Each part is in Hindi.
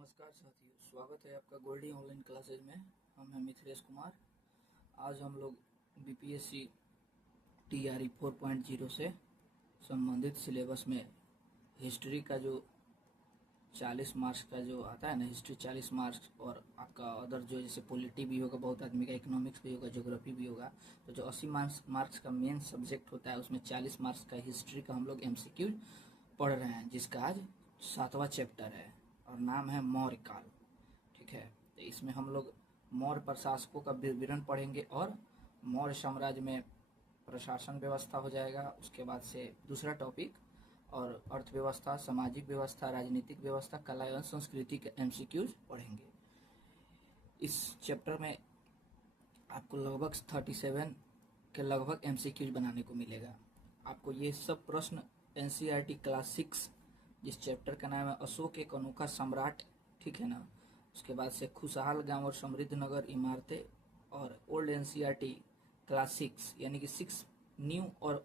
नमस्कार साथियों, स्वागत है आपका गोल्डी ऑनलाइन क्लासेज में। हम हैं मिथिलेश कुमार। आज हम लोग बीपीएससी टीआरई 4.0 से संबंधित सिलेबस में हिस्ट्री का जो 40 मार्क्स का जो आता है ना, हिस्ट्री 40 मार्क्स और आपका अदर जो जैसे पॉलिटी भी होगा, बहुत आदमी का इकोनॉमिक्स भी होगा, ज्योग्राफी भी होगा। तो जो 80 मार्क्स का मेन सब्जेक्ट होता है उसमें 40 मार्क्स का हिस्ट्री का हम लोग एमसीक्यू पढ़ रहे हैं, जिसका आज 7वां चैप्टर है और नाम है मौर्य काल। ठीक है, तो इसमें हम लोग मौर्य प्रशासकों का विवरण पढ़ेंगे और मौर्य साम्राज्य में प्रशासन व्यवस्था हो जाएगा। उसके बाद से दूसरा टॉपिक और अर्थव्यवस्था, सामाजिक व्यवस्था, राजनीतिक व्यवस्था, कला एवं संस्कृति के एमसीक्यूज पढ़ेंगे। इस चैप्टर में आपको लगभग 37 के लगभग एमसीक्यूज बनाने को मिलेगा। आपको ये सब प्रश्न एनसीईआरटी क्लास 6, जिस चैप्टर का नाम है अशोक एक अनोखा सम्राट, ठीक है ना, उसके बाद से खुशहाल गांव और समृद्ध नगर इमारतें, और ओल्ड एनसीईआरटी क्लास 6 यानी कि 6 न्यू और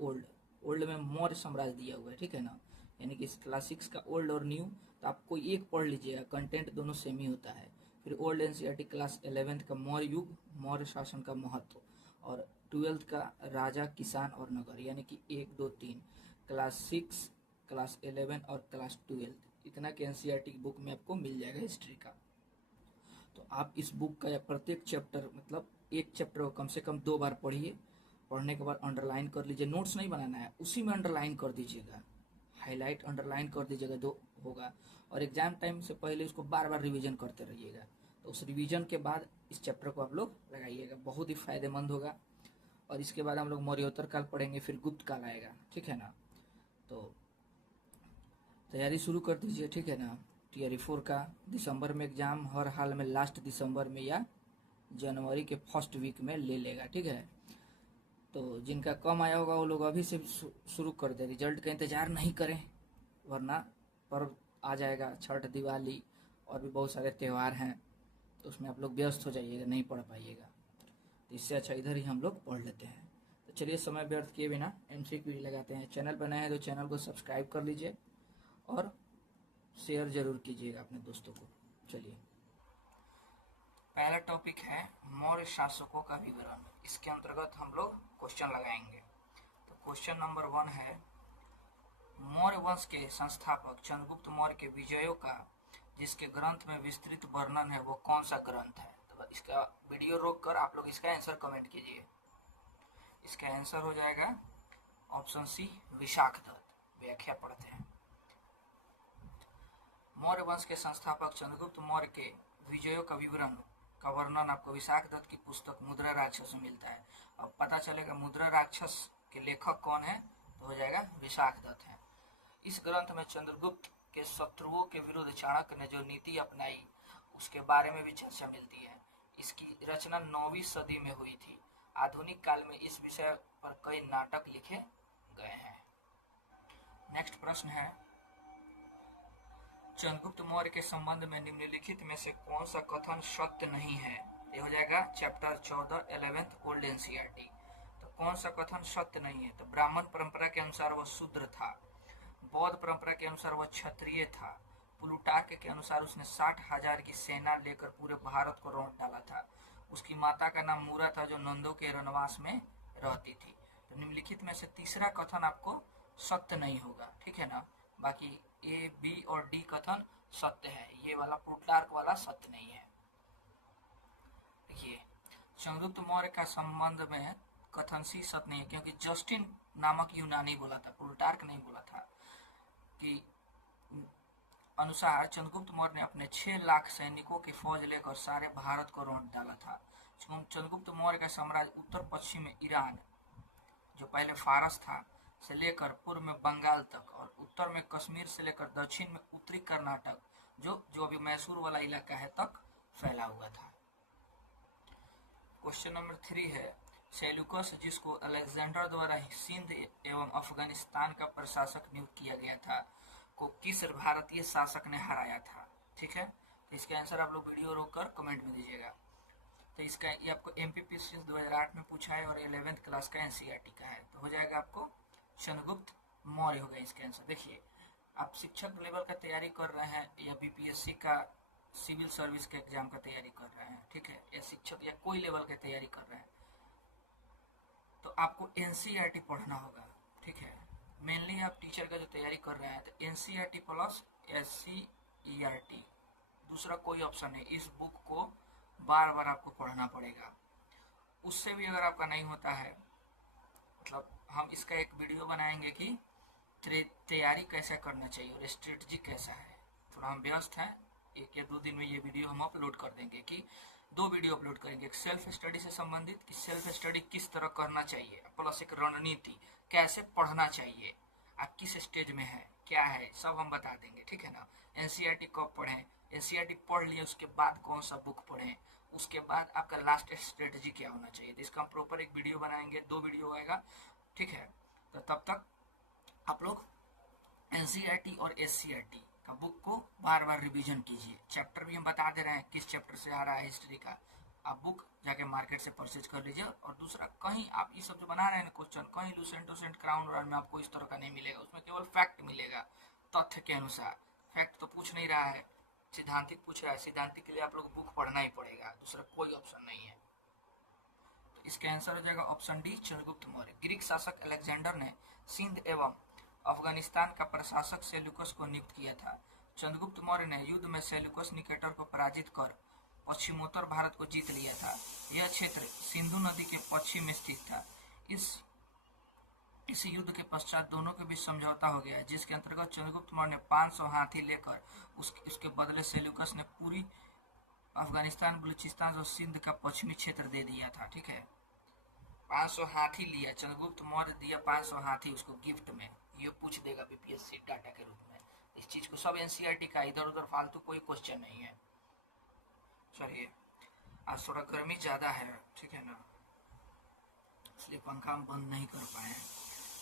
ओल्ड में मौर्य साम्राज्य दिया हुआ है, ठीक है ना, यानी कि क्लास 6 का ओल्ड और न्यू, तो आपको एक पढ़ लीजिएगा, कंटेंट दोनों सेम ही होता है। फिर ओल्ड एनसीईआरटी क्लास 11 का मौर्य युग, मौर्य शासन का महत्व, और 12th का राजा, किसान और नगर, यानी कि 1 2 3 क्लास 6, क्लास 11 और क्लास 12 इतना के एनसीईआरटी की बुक में आपको मिल जाएगा हिस्ट्री का। तो आप इस बुक का प्रत्येक चैप्टर, मतलब एक चैप्टर को कम से कम 2 बार पढ़िए। पढ़ने के बाद अंडरलाइन कर लीजिए, नोट्स नहीं बनाना है, उसी में अंडरलाइन कर दीजिएगा, हाईलाइट अंडरलाइन कर दीजिएगा, 2 होगा। और एग्जाम टाइम से पहले उसको बार बार रिवीजन करते रहिएगा। तो उस रिवीजन के बाद इस चैप्टर को आप लोग लगाइएगा, बहुत ही फायदेमंद होगा। और इसके बाद हम लोग मौर्योत्तर काल पढ़ेंगे, फिर गुप्त काल आएगा, ठीक है ना। तो तैयारी शुरू कर दीजिए, ठीक है ना। टीआरई 4 का दिसंबर में एग्जाम हर हाल में लास्ट दिसंबर में या जनवरी के फर्स्ट वीक में ले लेगा, ठीक है। तो जिनका कम आया होगा वो लोग अभी से शुरू कर दे, रिजल्ट का इंतजार नहीं करें, वरना पर्व आ जाएगा, छठ, दिवाली और भी बहुत सारे त्यौहार हैं, तो उसमें आप लोग व्यस्त हो जाइएगा, नहीं पढ़ पाइएगा। तो इससे अच्छा इधर ही हम लोग पढ़ लेते हैं। तो चलिए समय व्यर्थ किए बिना एमसीक्यू लगाते हैं। चैनल बनाए हैं तो चैनल को सब्सक्राइब कर लीजिए और शेयर जरूर कीजिएगा अपने दोस्तों को। चलिए, पहला टॉपिक है मौर्य शासकों का विवरण। इसके अंतर्गत हम लोग क्वेश्चन लगाएंगे। तो क्वेश्चन नंबर 1 है, मौर्य वंश के संस्थापक चंद्रगुप्त मौर्य के विजयों का जिसके ग्रंथ में विस्तृत वर्णन है वो कौन सा ग्रंथ है? तो इसका वीडियो रोक कर आप लोग इसका आंसर कमेंट कीजिए। इसका आंसर हो जाएगा ऑप्शन सी, विशाखदत्त। व्याख्या पढ़ते हैं। मौर्य वंश के संस्थापक चंद्रगुप्त मौर्य के विजयों का विवरण का वर्णन आपको विशाखदत्त की पुस्तक मुद्रा राक्षस में मिलता है। अब पता चलेगा मुद्रा राक्षस के लेखक कौन है, तो हो जाएगा विशाखदत्त है। इस ग्रंथ में चंद्रगुप्त के शत्रुओं के विरुद्ध चाणक्य ने जो नीति अपनाई उसके बारे में भी चर्चा मिलती है। इसकी रचना 9वीं सदी में हुई थी। आधुनिक काल में इस विषय पर कई नाटक लिखे गए हैं। नेक्स्ट प्रश्न है, चंद्रगुप्त मौर्य के संबंध में निम्नलिखित में से कौन सा कथन सत्य नहीं है? ये हो जाएगा चैप्टर 14 11th ओल्ड एनसीईआरटी। तो कौन सा कथन सत्य नहीं है? तो ब्राह्मण परंपरा के अनुसार वह शूद्र था, बौद्ध परंपरा के अनुसार वह क्षत्रिय था, प्लूटार्क के अनुसार उसने 60,000 की सेना लेकर पूरे भारत को रौंद डाला था, उसकी माता का नाम मूरा था जो नंदों के रनवास में रहती थी। तो निम्नलिखित में से तीसरा कथन आपको सत्य नहीं होगा, ठीक है ना। बाकी ए, बी और डी कथन सत्य है, ये वाला प्लूटार्क वाला सत्य नहीं है। देखिए, चंद्रगुप्त मौर्य का संबंध में कथन सी सत्य नहीं है, क्योंकि जस्टिन नामक यूनानी बोला था, प्लूटार्क नहीं बोला था। कि अनुसार चंद्रगुप्त मौर्य ने अपने 6 लाख सैनिकों की फौज लेकर सारे भारत को रौंद डाला था। चंद्रगुप्त मौर्य का साम्राज्य उत्तर पश्चिम में ईरान, जो पहले फारस था, से लेकर पूर्व में बंगाल तक, और उत्तर में कश्मीर से लेकर दक्षिण में उत्तरी कर्नाटक, जो अभी मैसूर वाला इलाका है, तक फैला हुआ था। क्वेश्चन नंबर 3 है, सेल्यूकस, जिसको अलेक्जेंडर द्वारा सिंध एवं अफगानिस्तान का प्रशासक नियुक्त किया गया था, को किस भारतीय शासक ने हराया था? ठीक है, तो इसका आंसर आप लोग वीडियो रोककर कमेंट में दीजिएगा। तो इसका ये आपको एमपीपीसी 2008 में पूछा है और 11th क्लास का एनसीईआरटी का है। तो हो जाएगा आपको चंद्रगुप्त मौर्य हो गया इसका आंसर। देखिए, आप शिक्षक लेवल का तैयारी कर रहे हैं या बीपीएससी का सिविल सर्विस के एग्जाम का तैयारी कर रहे हैं, ठीक है, या शिक्षक या कोई लेवल की तैयारी कर रहे हैं, तो आपको एनसीईआरटी पढ़ना होगा, ठीक है। मेनली आप टीचर का जो तैयारी कर रहे हैं तो एनसीईआरटी प्लस एससीईआरटी, दूसरा कोई ऑप्शन नहीं। इस बुक को बार बार आपको पढ़ना पड़ेगा। उससे भी अगर आपका नहीं होता है, मतलब हम इसका एक वीडियो बनाएंगे कि तैयारी कैसे करना चाहिए और स्ट्रेटजी कैसा है। थोड़ा हम व्यस्त हैं, 1 या 2 दिन में ये वीडियो हम अपलोड कर देंगे, कि 2 वीडियो अपलोड करेंगे, एक सेल्फ स्टडी से संबंधित कि सेल्फ स्टडी किस तरह करना चाहिए, प्लस एक रणनीति कैसे पढ़ना चाहिए, आप किस स्टेज में है, क्या है, सब हम बता देंगे, ठीक है ना। एनसीईआरटी कब पढ़ें, एनसीईआरटी पढ़ लिए उसके बाद कौन सा बुक पढ़ें, उसके बाद आपका लास्ट स्ट्रेटजी क्या होना चाहिए, तो इसका हम प्रॉपर एक वीडियो बनाएंगे, 2 वीडियो आएगा, ठीक है। तो तब तक आप लोग एनसीईआरटी और एससीईआरटी का बुक को बार बार रिवीजन कीजिए। चैप्टर भी हम बता दे रहे हैं किस चैप्टर से आ रहा है हिस्ट्री का, आप बुक जाके मार्केट से परचेज कर लीजिए। और दूसरा, कहीं आप ये सब जो बना रहे हैं क्वेश्चन, कहीं लूसेंट क्राउन रन में आपको इस तरह का नहीं मिलेगा, उसमें केवल फैक्ट मिलेगा, तथ्य के अनुसार। फैक्ट तो पूछ नहीं रहा है, सिद्धांतिक पूछ रहा है, सिद्धांतिक के लिए आप लोग बुक पढ़ना ही पड़ेगा, दूसरा कोई ऑप्शन नहीं है। तो इसका आंसर हो जाएगा option D, Chandragupta Maurya. Greek शासक अलेक्जेंडर ने सिंध एवं अफगानिस्तान का प्रशासक सेल्यूकस को नियुक्त किया था। चंद्रगुप्त मौर्य ने युद्ध में सेल्यूकस निकेटर को पराजित कर पश्चिमोत्तर भारत को जीत लिया था। यह क्षेत्र सिंधु नदी के पश्चिम में स्थित था। इस युद्ध के पश्चात दोनों के बीच समझौता हो गया, जिसके अंतर्गत चंद्रगुप्त मौर्य ने 500 हाथी लेकर उसके बदले सेल्यूकस ने पूरी अफगानिस्तान, बलूचिस्तान और सिंध का पश्चिमी क्षेत्र दे दिया था, ठीक है। 500 हाथी लिया चंद्रगुप्त मौर्य, दिया 500 हाथी उसको गिफ्ट में। ये पूछ देगा बीपीएससी डाटा के रूप में। इस चीज को सब एनसीईआरटी का, इधर उधर फालतू कोई क्वेश्चन नहीं है। चलिए, आज थोड़ा गर्मी ज्यादा है, ठीक है ना, इसलिए पंखा हम बंद नहीं कर पाए हैं।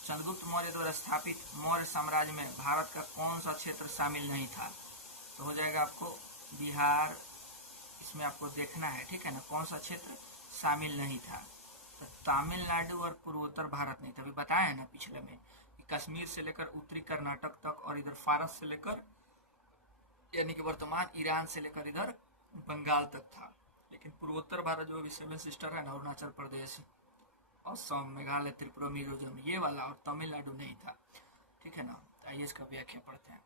चंद्रगुप्त मौर्य द्वारा स्थापित मौर्य साम्राज्य में भारत का कौन सा क्षेत्र शामिल नहीं था, तो हो जाएगा आपको बिहार, इसमें आपको देखना है, ठीक है ना, कौन सा क्षेत्र शामिल नहीं था। तो तमिलनाडु और पूर्वोत्तर भारत नहीं था, अभी बताया है ना पिछले में, कश्मीर से लेकर उत्तरी कर्नाटक तक और इधर फारस से लेकर यानी कि वर्तमान ईरान से लेकर इधर बंगाल तक था। लेकिन पूर्वोत्तर भारत जो अभी 7 सिस्टर है ना, अरुणाचल प्रदेश, असम, मेघालय, त्रिपुरा, मिजोरम, ये वाला, और तमिलनाडु नहीं था, ठीक है ना। आइए इसका व्याख्या पढ़ते हैं।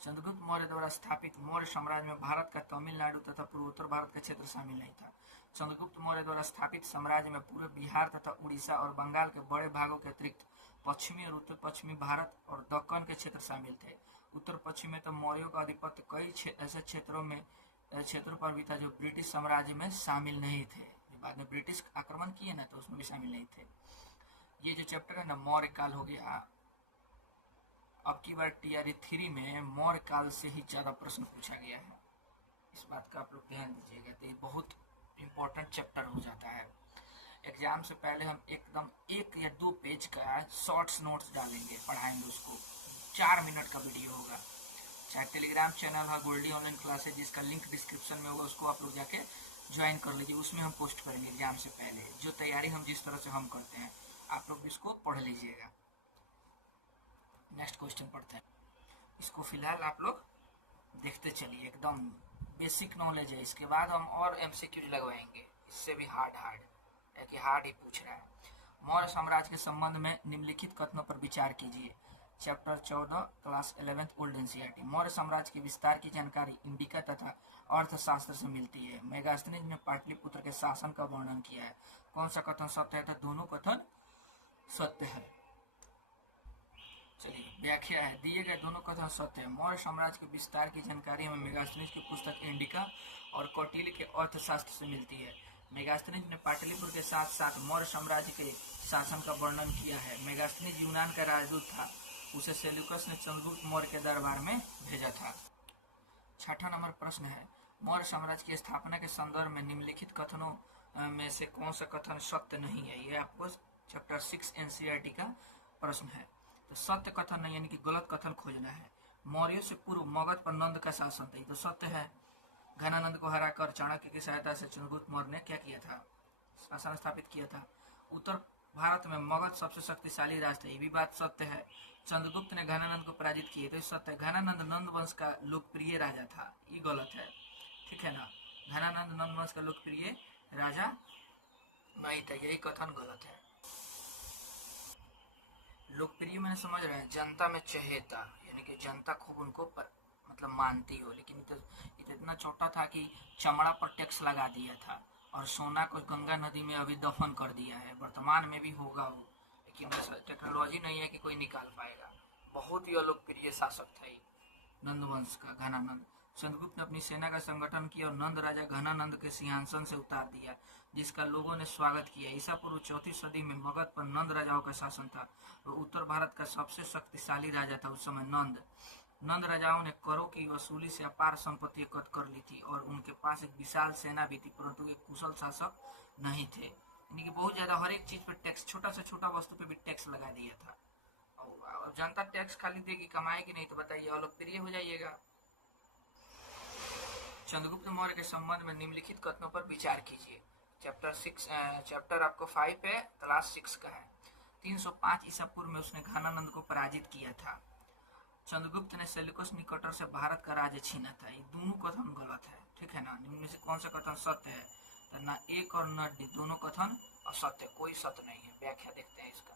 चंद्रगुप्त मौर्य द्वारा स्थापित मौर्य साम्राज्य में भारत का तमिलनाडु तथा पूर्वोत्तर भारत का क्षेत्र शामिल नहीं था। चंद्रगुप्त मौर्य द्वारा स्थापित साम्राज्य में पूरे बिहार तथा उड़ीसा और बंगाल के बड़े भागों के अतिरिक्त पश्चिमी और उत्तर पश्चिमी भारत और दक्कन के क्षेत्र शामिल थे। उत्तर पश्चिम में तो मौर्यों का आधिपत्य कई ऐसे क्षेत्रों पर भी था जो ब्रिटिश साम्राज्य में शामिल नहीं थे। बाद में ब्रिटिश आक्रमण किए ना, तो उसमें भी शामिल नहीं थे। ये जो चैप्टर है ना, मौर्य काल हो गया। अब की बार टीआरई 3 में मौर्य काल से ही ज्यादा प्रश्न पूछा गया है, इस बात का आप लोग ध्यान दीजिएगा। तो ये बहुत इंपॉर्टेंट चैप्टर हो जाता है। एग्जाम से पहले हम एकदम 1 या 2 पेज का शॉर्ट्स नोट्स डालेंगे, पढ़ाएंगे उसको, 4 मिनट का वीडियो होगा। चाहे टेलीग्राम चैनल है गोल्डी ऑनलाइन क्लासेज, जिसका लिंक डिस्क्रिप्शन में होगा, उसको आप लोग जाके ज्वाइन कर लीजिए। उसमें हम पोस्ट करेंगे एग्जाम से पहले जो तैयारी हम जिस तरह से हम करते हैं, आप लोग इसको पढ़ लीजिएगा। नेक्स्ट क्वेश्चन पढ़ते हैं। इसको फिलहाल आप लोग देखते चलिए, एकदम बेसिक नॉलेज है। इसके बाद हम और एमसीक्यू लगवाएंगे, इससे भी हार्ड है कि हार्ड ही पूछ रहा है। मौर्य साम्राज्य के संबंध में निम्नलिखित कथनों पर विचार कीजिए। Chapter 14 class 11 old NCERT. Maurya साम्राज्य के विस्तार की जानकारी इंडिका तथा अर्थशास्त्र से मिलती है। मेगास्थनीज ने पाटलिपुत्र के शासन का वर्णन किया है। कौन सा कथन सत्य है, तो दोनों कथन सत्य है। चलिए व्याख्या है, दिए गए दोनों कथन सत्य है। मौर्य साम्राज्य के विस्तार की जानकारी हमें मेगास्थनीज की पुस्तक इंडिका और कौटिल्य के अर्थशास्त्र से मिलती है। मेगास्थनीज ने पाटलिपुत्र के साथ साथ मौर्य साम्राज्य के शासन का वर्णन किया है। मेगास्थनीज यूनान का राजदूत था, उसे सेल्यूकस ने चंद्रगुप्त मौर्य के दरबार में भेजा था। 6वां नंबर प्रश्न है, मौर्य साम्राज्य की स्थापना के संदर्भ में निम्नलिखित कथनों में से कौन सा कथन सत्य नहीं है। यह आपको चैप्टर 6 एनसीईआरटी का प्रश्न है। तो सत्य कथन नहीं, यानी कि गलत कथन खोजना है। मौर्यों से पूर्व मगध पर नंद का शासन था, तो सत्य है। घनानंद को हराकर चाणक्य की सहायता से चंद्रगुप्त मौर्य ने क्या किया था, शासन स्थापित किया था। उत्तर भारत में मगध सबसे शक्तिशाली राष्ट्र है, ये भी बात सत्य है। चंद्रगुप्त ने घनानंद को पराजित किए, तो सत्य है। घनानंद नंद वंश का लोकप्रिय राजा था, ये गलत है, ठीक है ना। घनानंद नंद वंश का लोकप्रिय राजा नहीं था, यही कथन गलत है। लोकप्रिय मैंने समझ रहे हैं, जनता में चहेता, यानी कि जनता खूब उनको मतलब मानती हो। लेकिन तो इतना छोटा था कि चमड़ा पर टैक्स लगा दिया था, और सोना को गंगा नदी में अभी दफन कर दिया है। वर्तमान में भी होगा वो, लेकिन ऐसा टेक्नोलॉजी नहीं है कि कोई निकाल पाएगा। बहुत ही अलोकप्रिय शासक था ये नंदवंश का घनानंद। चंद्रगुप्त ने अपनी सेना का संगठन किया और नंद राजा घनानंद के सिंहासन से उतार दिया, जिसका लोगों ने स्वागत किया। ईसा पूर्व 4वीं सदी में मगध पर नंद राजाओं का शासन था और उत्तर भारत का सबसे शक्तिशाली राजा था उस समय नंद। नंद राजाओं ने करों की वसूली से अपार संपत्ति एकत्र कर ली थी और उनके पास एक विशाल सेना भी थी, परंतु एक कुशल शासक नहीं थे। यानी कि बहुत ज्यादा हर एक चीज पर टैक्स, छोटा से छोटा वस्तु पे भी टैक्स लगा दिया था। और जनता टैक्स खाली देगी, कमाएगी नहीं, तो बताइए अलोकप्रिय हो जाइएगा। चंद्रगुप्त मौर्य के संबंध में निम्नलिखित कथनों पर विचार कीजिए। चैप्टर आपको 5 है, क्लास 6 का है। 305 ईसा पूर्व में उसने घनानंद को पराजित किया था। चंद्रगुप्त ने सेल्यूकस निकटर से भारत का राज्य छीना था। ये दोनों कथन गलत है, ठीक है ना। निम्न में से कौन सा कथन सत्य है? तो ना एक और न डी, दोनों कथन असत्य, कोई सत्य नहीं है। व्याख्या देखते हैं इसका।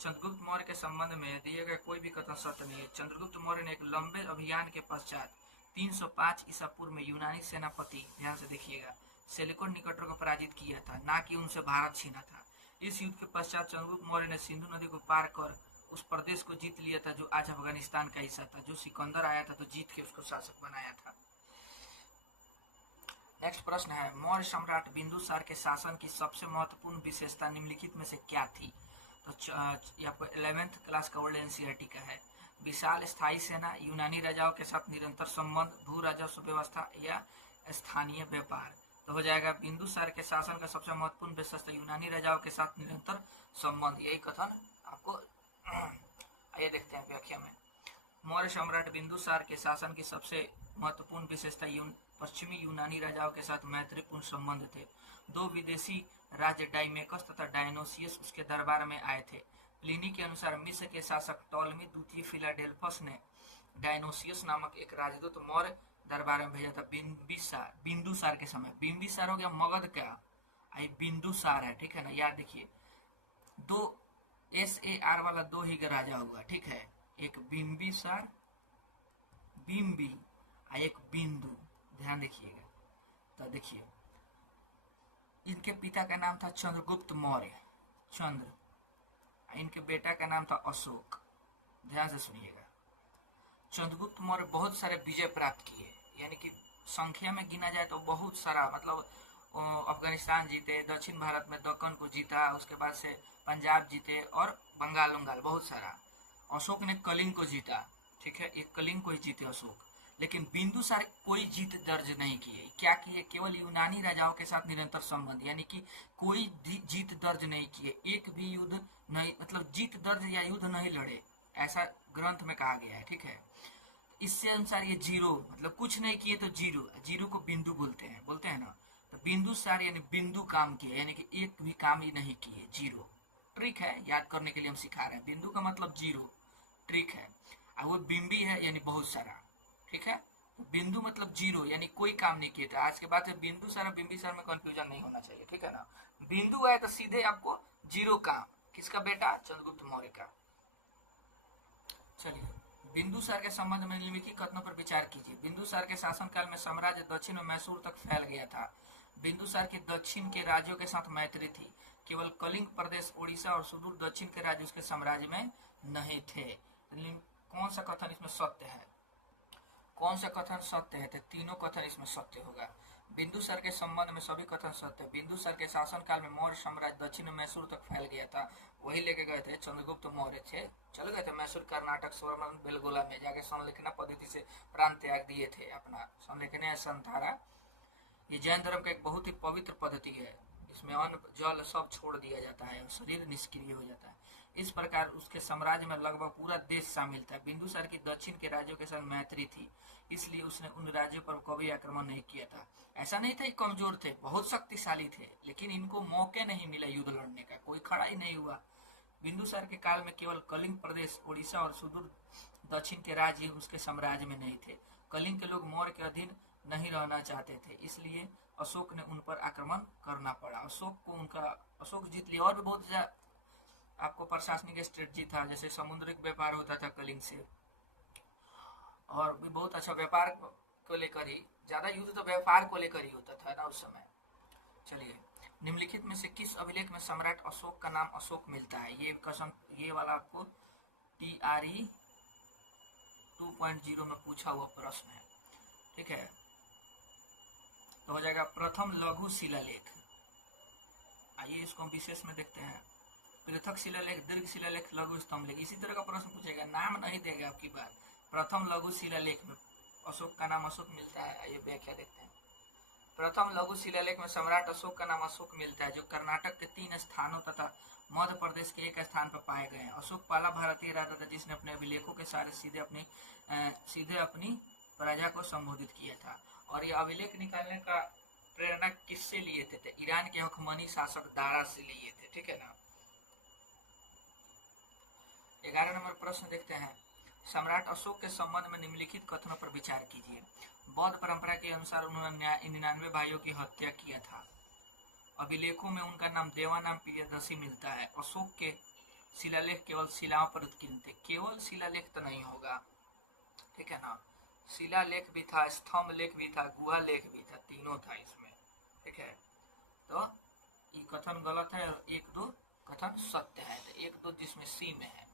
चंद्रगुप्त मौर्य के संबंध में दिए गए कोई भी कथन सत्य नहीं है। चंद्रगुप्त मौर्य ने एक लंबे अभियान के पश्चात 305 ईसा पूर्व में यूनानी सेनापति, ध्यान से देखिएगा, सेल्यूकस निकटर को पराजित किया था, ना कि उनसे भारत छीना था। इस युद्ध के पश्चात चंद्रगुप्त मौर्य ने सिंधु नदी को पार कर उस प्रदेश को जीत लिया था जो आज अफगानिस्तान का हिस्सा था। जो सिकंदर आया था तो जीत के उसको शासक बनाया था। नेक्स्ट प्रश्न है, मौर्य सम्राट बिंदुसार के शासन की सबसे महत्वपूर्ण विशेषता निम्नलिखित में से क्या थी? तो ये आपको 11th क्लास का ओल्ड एनसीईआरटी का है। विशाल स्थायी सेना, यूनानी राजाओं के साथ निरंतर संबंध, भू राजस्व व्यवस्था या स्थानीय व्यापार। तो हो जाएगा बिंदुसार के शासन का सबसे महत्वपूर्ण विशेषता यूनानी राजाओं के साथ निरंतर संबंध, यही कथन आपको। आइए देखते हैं व्याख्या में। मौर्य सम्राट बिंदुसार के शासन की सबसे महत्वपूर्ण विशेषता पश्चिमी यूनानी राजाओं के साथ मैत्रीपूर्ण संबंध थे। 2 विदेशी राज्य डाइमेकस तथा डायनोसियस उसके दरबार में आए थे। प्लिनी के अनुसार मिस्र के शासक टॉलमी द्वितीय फिलाडेल्फस ने डायनोसियस नामक एक राजदूत मौर्य दरबार में भेजा था बिंदुसार के समय। बिंबिसार हो गया मगध का, आई बिंदुसार है, ठीक है ना। याद देखिए, 2 SAR वाला 2 ही राजा हुआ, ठीक है। एक बिंबिसार, बिंबी, एक बिंदु, ध्यान देखिएगा। तो देखिए, इनके पिता का नाम था चंद्रगुप्त मौर्य, चंद्र। इनके बेटा का नाम था अशोक। ध्यान से सुनिएगा। चंद्रगुप्त मौर्य बहुत सारे विजय प्राप्त किए, यानी कि संख्या में गिना जाए तो बहुत सारा, मतलब अफगानिस्तान जीते, दक्षिण भारत में दक्कन को जीता, उसके बाद से पंजाब जीते और बंगाल उंगाल, बहुत सारा। अशोक ने कलिंग को जीता, ठीक है, एक कलिंग को ही जीते अशोक। लेकिन बिंदुसार कोई जीत दर्ज नहीं किए। क्या किए? केवल यूनानी राजाओं के साथ निरंतर संबंध, यानी कि कोई जीत दर्ज नहीं किए, एक भी युद्ध नहीं, मतलब जीत दर्ज या युद्ध नहीं लड़े, ऐसा ग्रंथ में कहा गया है, ठीक है। इससे अनुसार ये जीरो, मतलब कुछ नहीं किए तो जीरो, जीरो को बिंदु बोलते हैं ना। तो बिंदुसार यानी बिंदु काम किए, यानी कि एक भी काम ही नहीं किए, जीरो। ट्रिक है, याद करने के लिए हम सिखा रहे हैं। बिंदु का मतलब जीरो, ट्रिक है। और वो बिंबी है यानी बहुत सारा, ठीक है। तो बिंदु मतलब जीरो, यानी कोई काम नहीं किए थे। आज के बाद बिंदुसार और बिंबिसार में कंफ्यूजन नहीं होना चाहिए, ठीक है ना। बिंदु आए तो सीधे आपको जीरो काम, किसका बेटा? चंद्रगुप्त मौर्य का। चलिए, बिंदुसार के संबंध में निम्नलिखित कथनों पर विचार कीजिए। बिंदुसार के शासनकाल में साम्राज्य दक्षिण में मैसूर तक फैल गया था। बिंदुसार की दक्षिण के राज्यों के साथ मैत्री थी। केवल कलिंग प्रदेश, उड़ीसा और सुदूर दक्षिण के राज्य उसके साम्राज्य में नहीं थे। कौन सा कथन इसमें सत्य है? कौन सा कथन सत्य है? तो तीनों कथन इसमें सत्य होगा। बिंदुसार के संबंध में सभी कथन सत्य। बिंदुसार के शासनकाल में मौर्य साम्राज्य दक्षिण में मैसूर तक फैल गया था। वही लेके गए थे चंद्रगुप्त मौर्य थे, चले गए थे मैसूर, कर्नाटक, स्वर्ण बेलगोला में जाके संलेखना पद्धति से प्रांत त्याग दिए थे अपना। संलेखना संधारा ये जैन धर्म का एक बहुत ही पवित्र पद्धति है। इसमें अन्न जल सब छोड़ दिया जाता है और शरीर निष्क्रिय हो जाता है। इस प्रकार उसके साम्राज्य में लगभग पूरा देश शामिल था। बिंदुसार की दक्षिण के राज्यों के साथ मैत्री थी, इसलिए उसने उन राज्यों पर कभी आक्रमण नहीं किया था। ऐसा नहीं था कि कमजोर थे, बहुत शक्तिशाली थे, लेकिन इनको मौके नहीं मिला युद्ध लड़ने का, कोई खड़ा ही नहीं हुआ। बिंदुसार के काल में केवल कलिंग प्रदेश, उड़ीसा और सुदूर दक्षिण के राज्य उसके साम्राज्य में नहीं थे। कलिंग के लोग मौर्य के अधीन नहीं रहना चाहते थे, इसलिए अशोक ने उन पर आक्रमण करना पड़ा। अशोक जीत लिया। और भी बहुत आपको प्रशासनिक स्ट्रेटजी था, जैसे समुद्रिक व्यापार होता था कलिंग से, और भी बहुत अच्छा व्यापार को लेकर ही, ज्यादा युद्ध तो व्यापार को लेकर ही होता था ना उस समय। चलिए, निम्नलिखित में से किस अभिलेख में सम्राट अशोक का नाम अशोक मिलता है? ये वाला आपको TRE 2.0 में पूछा हुआ प्रश्न है, ठीक है। तो हो जाएगा प्रथम लघु शिलालेख। आइए इसको हम विशेष में देखते हैं। पृथक शिलालेख, दीर्घ शिलालेख, लघु स्तंभलेख, इसी तरह का प्रश्न पूछेगा, नाम नहीं देगा आपकी बार। प्रथम लघु शिलालेख में अशोक का नाम अशोक मिलता है। आइए व्याख्या देखते हैं। प्रथम लघु शिलालेख में सम्राट अशोक का नाम अशोक मिलता है, जो कर्नाटक के 3 स्थानों तथा मध्य प्रदेश के 1 स्थान पर पाए गए हैं। अशोक पहला भारतीय राजा था जिसने अपने अभिलेखों के सारे सीधे अपनी प्रजा को संबोधित किया था। और यह अभिलेख निकालने का प्रेरणा किससे लिए थे? ईरान के हकमनी शासक दारा से लिए थे, ठीक है ना। 11 नंबर प्रश्न देखते हैं। सम्राट अशोक के संबंध में निम्नलिखित कथनों पर विचार कीजिए। बौद्ध परंपरा के अनुसार उन्होंने 99 भाइयों की हत्या किया था। अभिलेखों में उनका नाम देवानाम प्रियदर्शी मिलता है। अशोक के शिलालेख केवल शिलाओं पर उत्कीर्ण थे। केवल शिलालेख तो नहीं होगा, ठीक है ना, शिलालेख भी था, स्तंभ लेख भी था, गुहा लेख भी था, तीनों था इसमें, ठीक है। तो ये कथन गलत है और 1-2 कथन सत्य है। तो 1-2 जिसमें सी में है।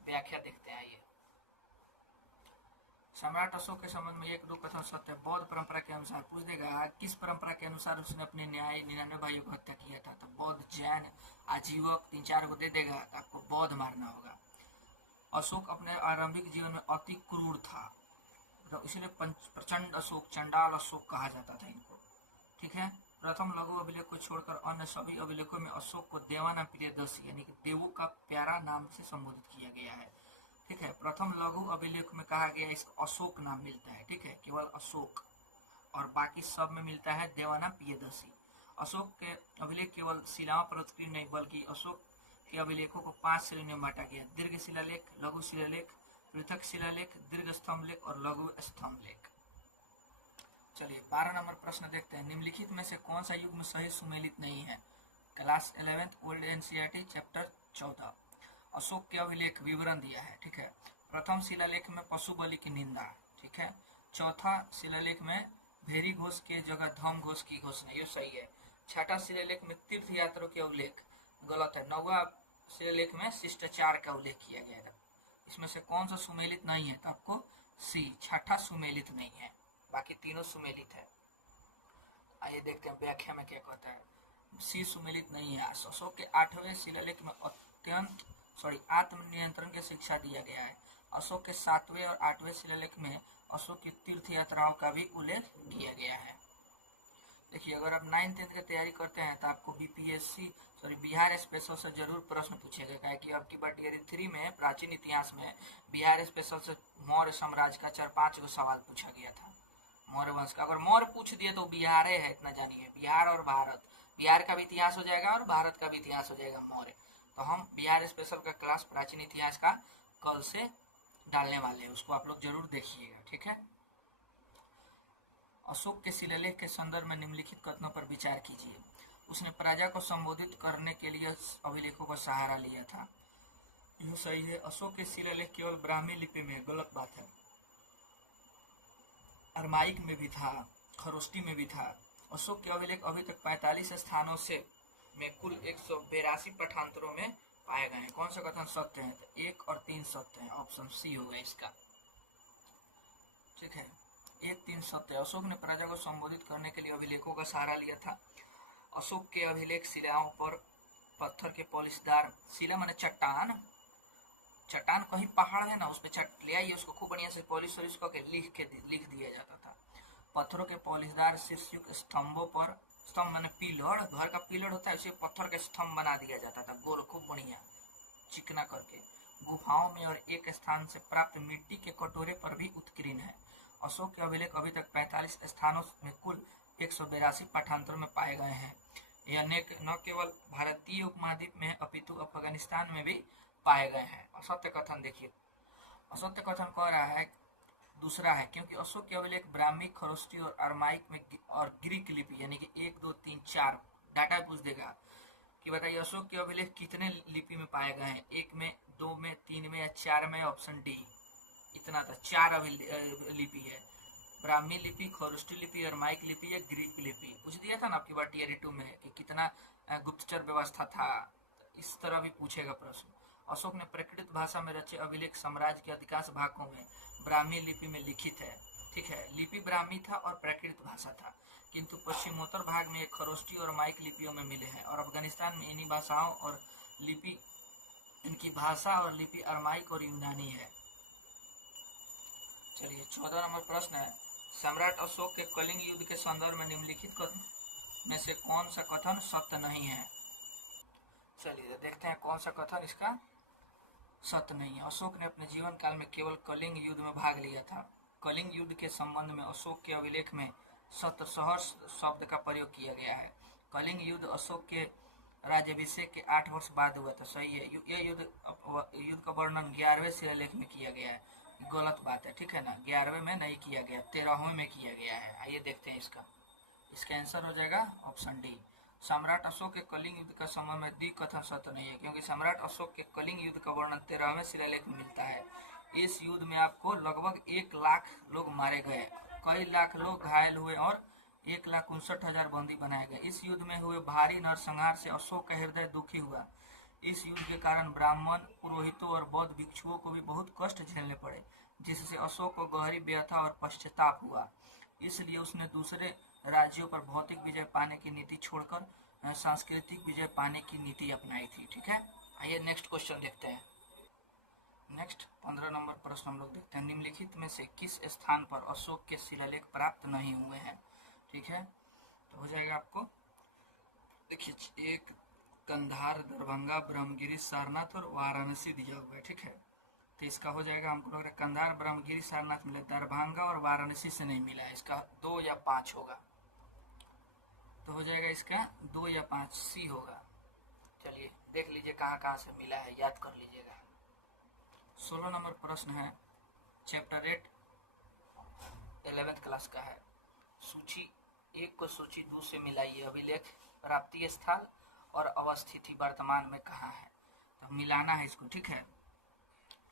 व्याख्या देखते हैं। ये सम्राट अशोक के संबंध में 1-2 कथन सत्य। बौद्ध परंपरा के अनुसार पूछ देगा किस परंपरा के अनुसार उसने अपने 99 भाइयों को हत्या किया था। तो बौद्ध, जैन, आजीवक 3-4 को दे देगा तो आपको बौद्ध मारना होगा। अशोक अपने आरंभिक जीवन में अति क्रूर था, तो इसलिए प्रचंड अशोक, चंडाल अशोक कहा जाता था इनको, ठीक है। प्रथम लघु अभिलेख को छोड़कर अन्य सभी अभिलेखों में अशोक को देवानाम प्रियदर्शी यानी कि देवों का प्यारा नाम से संबोधित किया गया है, ठीक है। प्रथम लघु अभिलेख में कहा गया इसको अशोक नाम मिलता है, ठीक है, केवल अशोक, और बाकी सब में मिलता है देवानाम प्रियदर्शी। अशोक के अभिलेख केवल शिलाओं पर उत्कीर्ण नहीं बल्कि अशोक के अभिलेखों को 5 श्रेणियों में बांटा गया। दीर्घ शिलालेख, लघु शिलालेख, पृथक शिलालेख, दीर्घ स्तंभलेख और लघु स्तंभलेख। चलिए 12 नंबर प्रश्न देखते हैं। निम्नलिखित में से कौन सा युग्म सही सुमेलित नहीं है? Class 11th old NCERT chapter 14। Ashok के अभिलेख विवरण दिया है, ठीक है। प्रथम शिलालेख में पशु बलि की निंदा, ठीक है। चौथा शिलालेख में भेरी घोष के जगह धम घोष की घोषणा, ये सही है। छठा शिलालेख में तीर्थ यात्रा के उल्लेख गलत है। 9वां शिलालेख में शिष्टाचार का उल्लेख किया गया है। इसमें से कौन सा सुमेलित नहीं है? तो आपको सी, छठा सुमेलित नहीं है, बाकी तीनों सुमेलित है। आइए देखते हैं व्याख्या में क्या कहता है। सी सुमेलित नहीं है। अशोक के 8वें शिलालेख में आत्मनियंत्रण की शिक्षा दिया गया है। अशोक के 7वें और 8वें शिलालेख में अशोक की तीर्थ यात्राओं का भी उल्लेख किया गया है। देखिए, अगर आप 9th-10th की तैयारी करते हैं तो आपको बिहार स्पेशल से जरूर प्रश्न पूछेगा, कि अब की बार टियर 3 में प्राचीन इतिहास में बिहार स्पेशल से मौर्य साम्राज्य का 4-5 सवाल पूछा गया था, मौर्य वंश का। अगर मौर्य पूछ दिए तो बिहार है, इतना जानिए, बिहार और भारत, बिहार का भी इतिहास हो जाएगा और भारत का भी इतिहास हो जाएगा मौर्य। तो हम बिहार स्पेशल का क्लास प्राचीन इतिहास का कल से डालने वाले हैं, उसको आप लोग जरूर देखिएगा, ठीक है। अशोक के शिलालेख के संदर्भ में निम्नलिखित कथनों पर विचार कीजिए। उसने प्रजा को संबोधित करने के लिए अभिलेखों का सहारा लिया था, यह सही है। अशोक के शिलालेख केवल ब्राह्मी लिपि में, गलत बात है। अरमाइक में भी था, खरोष्टी में भी था। अशोक के अभिलेख अभी तक 45 स्थानों से में कुल 182 पठांतरों में पाए गए हैं। कौन सा कथन सत्य है? तो 1 और 3 सत्य है, ऑप्शन सी होगा इसका, ठीक है। 1-3 सत्य। अशोक ने प्रजा को संबोधित करने के लिए अभिलेखों का सहारा लिया था। अशोक के अभिलेख शिलाओं पर पत्थर के पॉलिशदार, शिला माने चट्टान, चट्टान कहीं पहाड़ है ना, उस पर ले आइए, उसको खूब बढ़िया से पॉलिश करके लिख दिया जाता था। पत्थरों के पॉलिशदार शीर्षयुक्त स्तंभों पर, स्तंभ माने पिलर, घर का पिलर होता है, उसे पत्थर के स्तंभ बना दिया जाता था, गोल, खूब बढ़िया। चिकना करके गुफाओं में और एक स्थान से प्राप्त मिट्टी के कटोरे पर भी उत्कीर्ण है। अशोक के अभिलेख अभी तक 45 स्थानों में कुल 182 पाठांतरों में पाए गए हैं। यह न केवल भारतीय उपमहाद्वीप में अपितु अफगानिस्तान में भी पाए गए हैं। असत्य कथन देखिए, असत्य कथन कह रहा है दूसरा है, क्योंकि अशोक के अभिलेख ब्राह्मी, खरोष्टी और अरमाइक में और ग्रीक लिपि यानी कि 1 2 3 4 डाटा पूछ देगा कि बताइए अशोक के अभिलेख कितने लिपि में पाए गए हैं, 1 में, 2 में, 3 में या 4 में। ऑप्शन डी इतना था, 4 लिपि है। ब्राह्मी लिपि, खरोष्टी लिपि, अरमाइक लिपि या ग्रीक लिपि। पूछ दिया था ना आपकी बार टीयर 2 में कि कितना गुप्तचर व्यवस्था था, इस तरह भी पूछेगा प्रश्न। अशोक ने प्राकृत भाषा में रचे अभिलेख साम्राज्य के अधिकांश भागों में ब्राह्मी लिपि में लिखित है। ठीक है, लिपि ब्राह्मी था और प्राकृत भाषा था, किंतु पश्चिमोत्तर भाग में खरोष्टी और माइक लिपियों में मिले हैं और अफगानिस्तान में इन्हीं भाषाओं और लिपि, इनकी भाषा और लिपि अरमाइक और यूनानी है। चलिए 14 नंबर प्रश्न है, सम्राट अशोक के कलिंग युद्ध के संदर्भ में निम्नलिखित कथन में से कौन सा कथन सत्य नहीं है। चलिए देखते हैं कौन सा कथन इसका सत्य नहीं है। अशोक ने अपने जीवन काल में केवल कलिंग युद्ध में भाग लिया था। कलिंग युद्ध के संबंध में अशोक के अभिलेख में सतसहर्ष शब्द का प्रयोग किया गया है। कलिंग युद्ध अशोक के राज्याभिषेक के 8 वर्ष बाद हुआ था। सही है, यह युद्ध का वर्णन 11वें शिलालेख में किया गया है। गलत बात है, ठीक है ना, 11वें में नहीं किया गया, 13वें में किया गया है। आइए देखते हैं इसका आंसर हो जाएगा ऑप्शन डी। सम्राट अशोक के कलिंग युद्ध का समय में दी कथन सत्य नहीं है, क्योंकि सम्राट अशोक के कलिंग युद्ध का वर्णन 13वें शिलालेख में मिलता है। इस युद्ध में आपको लगभग 1 लाख लोग मारे गए, कई लाख लोग घायल हुए और 1,59,000 बंदी बनाए गए। इस युद्ध में हुए भारी नरसंहार से अशोक का हृदय दुखी हुआ। इस युद्ध के कारण ब्राह्मण, पुरोहितों और बौद्ध भिक्षुओं को भी बहुत कष्ट झेलने पड़े, जिससे अशोक को गहरी व्यथा और पश्चाताप हुआ। इसलिए उसने दूसरे राज्यों पर भौतिक विजय पाने की नीति छोड़कर सांस्कृतिक विजय पाने की नीति अपनाई थी। ठीक है, आइए नेक्स्ट क्वेश्चन देखते हैं। नेक्स्ट 15 नंबर प्रश्न हम लोग देखते हैं, निम्नलिखित में से किस स्थान पर अशोक के शिलालेख प्राप्त नहीं हुए हैं। ठीक है, तो हो जाएगा आपको, देखिए, एक कंधार, दरभंगा, ब्रह्मगिरी, सारनाथ और वाराणसी दिया हुआ है। ठीक है, तो इसका हो जाएगा, हमको लग रहा है कंधार, ब्रह्मगिरी, सारनाथ मिले, दरभंगा और वाराणसी से नहीं मिला है। इसका 2 या 5 होगा, तो हो जाएगा इसका 2 या 5 सी होगा। चलिए देख लीजिए कहाँ कहाँ से मिला है, याद कर लीजिएगा। 16 नंबर प्रश्न है, चैप्टर 8 11th क्लास का है। सूची 1 को सूची 2 से मिलाइए। अभिलेख, प्राप्ति स्थल और अवस्थिति वर्तमान में कहाँ है, तो मिलाना है इसको। ठीक है,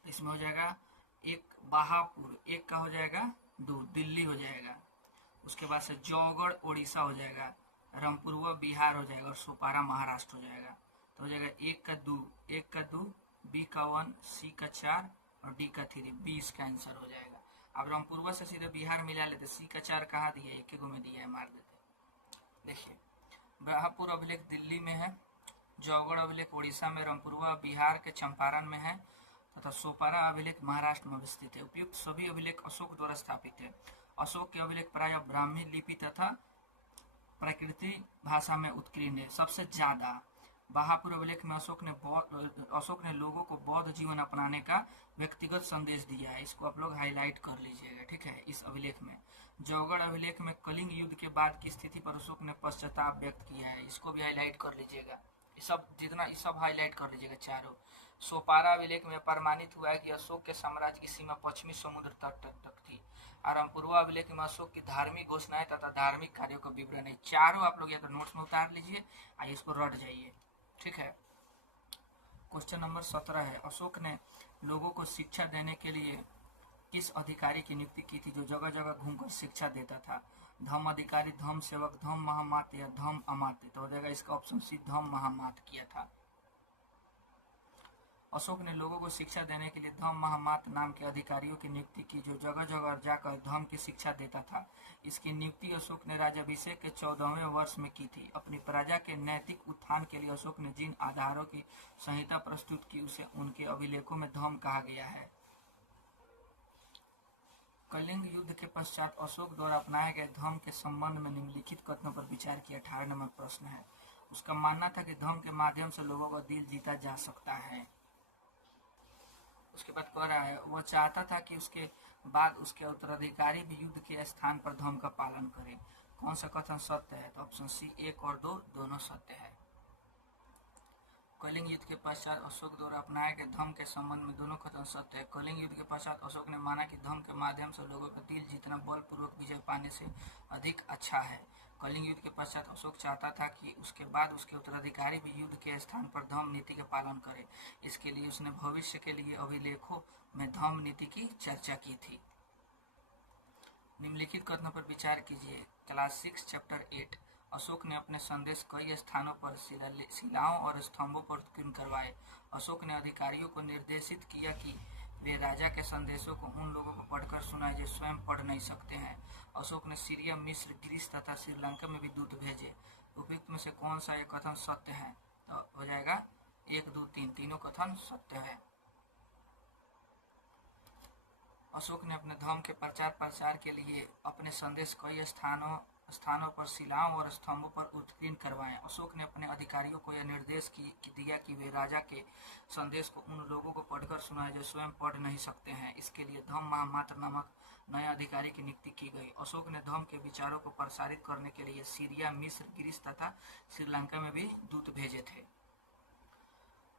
इसमें हो जाएगा 1 बाहापुर, 1 का हो जाएगा 2 दिल्ली हो जाएगा, उसके बाद से जौगढ़ उड़ीसा हो जाएगा, रामपुरवा बिहार हो जाएगा और सोपारा महाराष्ट्र हो जाएगा। तो हो जाएगा 1 का 2, 1 का 2, बी का 1, सी का 4 और डी का 3, बी इसका आंसर हो जाएगा। अब रामपुरवा से सीधे बिहार मिला लेते, सी का 4 कहाँ दिया है, 1 में दिया है, मार देते। देखिए, ब्रह्मपुर अभिलेख दिल्ली में है, जौगढ़ अभिलेख उड़ीसा में, रामपुरवा बिहार के चंपारण में है तथा सोपारा अभिलेख महाराष्ट्र में स्थित है। उपयुक्त सभी अभिलेख अशोक द्वारा स्थापित है। अशोक के अभिलेख प्रायः ब्राह्मी लिपि तथा प्राकृतिक भाषा में उत्कीर्ण है। सबसे ज्यादा बाहापुर अभिलेख में अशोक ने लोगों को बौद्ध जीवन अपनाने का व्यक्तिगत संदेश दिया है। इसको आप लोग हाईलाइट कर लीजिएगा। ठीक है, इस अभिलेख में जौगढ़ अभिलेख में कलिंग युद्ध के बाद की स्थिति पर अशोक ने पश्चाताप व्यक्त किया है, इसको भी हाईलाइट कर लीजिएगा। ये सब हाईलाइट कर लीजिएगा चारों। सोपारा अभिलेख में प्रमाणित हुआ है कि अशोक के साम्राज्य की सीमा पश्चिमी समुद्र तट तक थी। आरामपुरवा अभिलेख में अशोक की धार्मिक घोषणाएं तथा धार्मिक कार्यों का विवरण है। चारों आप लोग या तो नोट्स में उतार लीजिए, आइए इसको रट जाइए। ठीक है, क्वेश्चन नंबर 17 है, अशोक ने लोगों को शिक्षा देने के लिए किस अधिकारी की नियुक्ति की थी जो जगह जगह घूमकर शिक्षा देता था। धम्म अधिकारी, धम्म सेवक, धम्म महामात्य या धम्म अमात्य। तो हो जाएगा इसका ऑप्शन सी, धम्म महामात्य किया था। अशोक ने लोगों को शिक्षा देने के लिए धम्म महामात्य नाम के अधिकारियों की नियुक्ति की जो जगह जगह जाकर धम्म की शिक्षा देता था। इसकी नियुक्ति अशोक ने राज्याभिषेक के 14वें वर्ष में की थी। अपनी प्रजा के नैतिक उत्थान के लिए अशोक ने जिन आधारों की संहिता प्रस्तुत की उसे उनके अभिलेखों में धम्म कहा गया है। कलिंग युद्ध के पश्चात अशोक द्वारा अपनाए गए धम्म के संबंध में निम्नलिखित कथनों पर विचार किया। 18 नंबर प्रश्न है, उसका मानना था कि धम्म के माध्यम से लोगों का दिल जीता जा सकता है। उसके बाद कह रहा है वह चाहता था कि उसके बाद उसके उत्तराधिकारी भी युद्ध के स्थान पर धर्म का पालन करें। कौन सा कथन सत्य है? तो ऑप्शन सी 1 और 2 दोनों सत्य है। कलिंग युद्ध के पश्चात अशोक द्वारा अपनाए गए धर्म के संबंध में दोनों कथन सत्य है। कलिंग युद्ध के पश्चात अशोक ने माना कि धर्म के माध्यम से लोगों का दिल जीतना बलपूर्वक विजय पाने से अधिक अच्छा है। कलिंग युद्ध के पश्चात अशोक चाहता था कि उसके बाद उसके उत्तराधिकारी भी युद्ध के स्थान पर धर्म नीति का पालन करें। इसके लिए उसने भविष्य के लिए अभिलेखों में धर्म नीति की चर्चा की थी। निम्नलिखित कथनों पर विचार कीजिए। Class 6 chapter 8। अशोक ने अपने संदेश कई स्थानों पर शिलाओं और स्तंभों पर उत्कीर्ण करवाए। अशोक ने अधिकारियों को निर्देशित किया कि वे राजा के संदेशों को उन लोगों को पढ़कर सुनाए जो स्वयं पढ़ नहीं सकते हैं। अशोक ने सीरिया, मिस्र, ग्रीस तथा श्रीलंका में भी दूत भेजे। उपयुक्त में से कौन सा यह कथन सत्य है? तो हो जाएगा 1, 2, 3 तीनों कथन सत्य है। अशोक ने अपने धर्म के प्रचार प्रसार के लिए अपने संदेश कई स्थानों पर शिलाओं और स्तंभों पर उत्कीर्ण करवाए। अशोक ने अपने अधिकारियों को यह निर्देश दिया कि वे राजा के संदेश को उन लोगों को पढ़कर सुनाए जो स्वयं पढ़ नहीं सकते हैं। इसके लिए धम्म महामात्र नामक नए अधिकारी की नियुक्ति की गई। अशोक ने धर्म के विचारों को प्रसारित करने के लिए सीरिया, मिस्र, ग्रीस तथा श्रीलंका में भी दूत भेजे थे।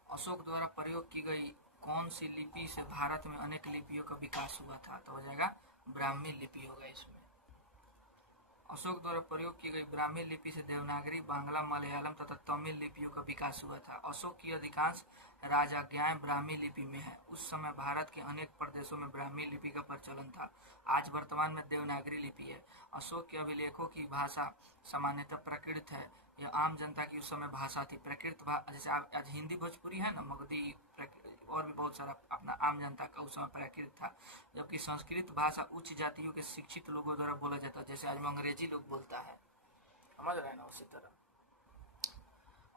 अशोक द्वारा प्रयोग की गई कौन सी लिपि से भारत में अनेक लिपियों का विकास हुआ था? तो हो जाएगा ब्राह्मी लिपि होगा इसमें। अशोक द्वारा प्रयोग की गई ब्राह्मी लिपि से देवनागरी, बांग्ला, मलयालम तथा तमिल लिपियों का विकास हुआ था। अशोक की अधिकांश राजज्ञाएं ब्राह्मी लिपि में है। उस समय भारत के अनेक प्रदेशों में ब्राह्मी लिपि का प्रचलन था। आज वर्तमान में देवनागरी लिपि है। अशोक के अभिलेखों की भाषा सामान्यतः प्राकृत है। यह आम जनता की उस समय भाषा थी। प्राकृत जैसे आज हिंदी भोजपुरी है ना, मगधी और भी बहुत सारा अपना आम जनता का उस समय प्राकृत था। जबकि संस्कृत भाषा उच्च जातियों के शिक्षित लोगों द्वारा बोला जाता है, जैसे आज में अंग्रेजी लोग बोलता है, समझ रहे हैं ना, उसी तरह।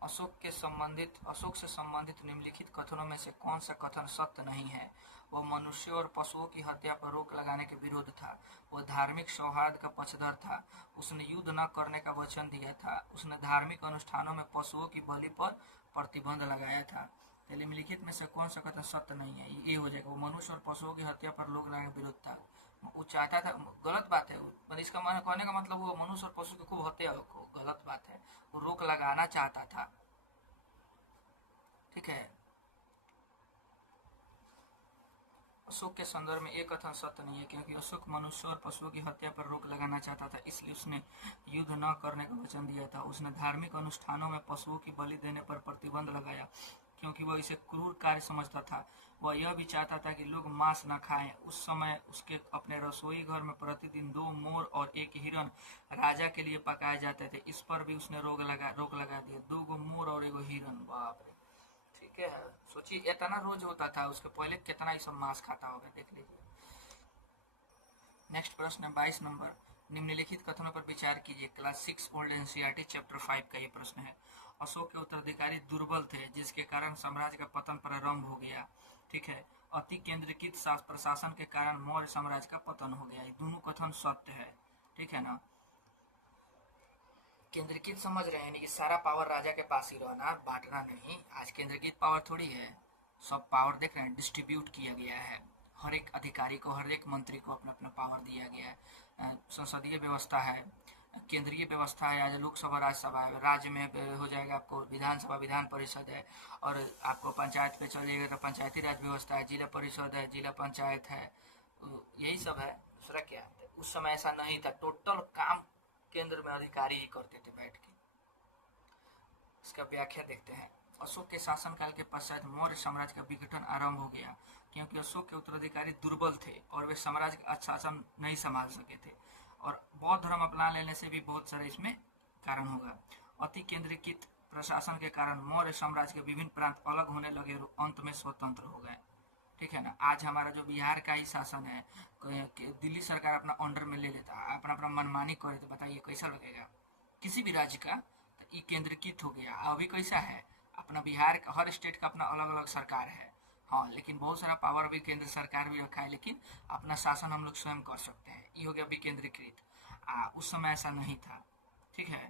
अशोक से संबंधित निम्नलिखित कथनों में से कौन सा कथन सत्य नहीं है? वह मनुष्यों और पशुओं की हत्या पर रोक लगाने के विरोध था। वह धार्मिक सौहार्द का पक्षधर था। उसने युद्ध न करने का वचन दिया था। उसने धार्मिक अनुष्ठानों में पशुओं की बलि पर प्रतिबंध लगाया था। निम्नलिखित में से कौन सा कथन सत्य नहीं है? ये हो जाएगा, वो मनुष्य और पशुओं की हत्या पर रोक लगाने का विरोध था। वो चाहता था, गलत बात है, इसका कहने का मतलब वो मनुष्य और पशु की खूब हत्या हो, गलत बात है। वो रोक लगाना चाहता था, ठीक है। अशोक के संदर्भ में एक कथन सत्य नहीं है, क्योंकि अशोक मनुष्य और पशुओं की हत्या पर रोक लगाना चाहता था, इसलिए उसने युद्ध न करने का वचन दिया था। उसने धार्मिक अनुष्ठानों में पशुओं की बलि देने पर प्रतिबंध लगाया, क्योंकि वह इसे क्रूर कार्य समझता था। वह यह भी चाहता था कि लोग मांस न खाएं। उस समय उसके अपने रसोई घर में प्रतिदिन 2 मोर और 1 हिरन राजा के लिए पकाए जाते थे। इस पर भी उसने रोक लगा दिया। 2 मोर और 1 हिरन, बाप रे, ठीक है। सोचिए इतना रोज होता था, उसके पहले कितना ही सब मांस खाता होगा, देख लीजिए। नेक्स्ट प्रश्न है 22 नंबर। निम्नलिखित कथनों पर विचार कीजिए। क्लास 6 ओल्ड एनसीईआरटी चैप्टर 5 का ये प्रश्न है। अशोक के उत्तराधिकारी दुर्बल थे, जिसके कारण साम्राज्य का पतन प्रारंभ हो गया, ठीक है। अति केंद्रीकृत प्रशासन के कारण मौर्य साम्राज्य का पतन हो गया। ये दोनों कथन सत्य है, ठीक है ना। केंद्रीकृत समझ रहे हैं कि सारा पावर राजा के पास ही रहना, बांटना नहीं। आज केंद्रीकृत पावर थोड़ी है, सब पावर देख रहे हैं डिस्ट्रीब्यूट किया गया है। हर एक अधिकारी को, हर एक मंत्री को अपना अपना पावर दिया गया है। संसदीय व्यवस्था है, केंद्रीय व्यवस्था है, आज लोकसभा, राज्यसभा है। राज्य में हो जाएगा आपको विधानसभा, विधान परिषद है, और आपको पंचायत पे चलिएगा तो पंचायती राज व्यवस्था है, जिला परिषद है, जिला पंचायत है, यही सब है। दूसरा क्या है? उस समय ऐसा नहीं था, टोटल काम केंद्र में अधिकारी ही करते थे बैठ के। इसका व्याख्या देखते हैं। अशोक के शासनकाल के पश्चात मौर्य साम्राज्य का विघटन आरंभ हो गया, क्योंकि अशोक के उत्तराधिकारी दुर्बल थे और वे साम्राज्य का शासन नहीं संभाल सके थे, और बौद्ध धर्म अपना लेने से भी बहुत सारे इसमें कारण होगा। अति केंद्रीकृत प्रशासन के कारण मौर्य साम्राज्य के विभिन्न प्रांत अलग होने लगे और अंत में स्वतंत्र हो गए, ठीक है ना। आज हमारा जो बिहार का ही शासन है, दिल्ली सरकार अपना अंडर में ले लेता है, अपना अपना मनमानी करे, तो बताइए कैसा लगेगा किसी भी राज्य का? तो ये केंद्रीकृत हो गया। अभी कैसा है, अपना बिहार का हर स्टेट का अपना अलग अलग सरकार है, हाँ, लेकिन बहुत सारा पावर भी केंद्र सरकार भी रखा है, लेकिन अपना शासन हम लोग स्वयं कर सकते हैं। ये हो गया विकेंद्रीकृत। उस समय ऐसा नहीं था, ठीक है,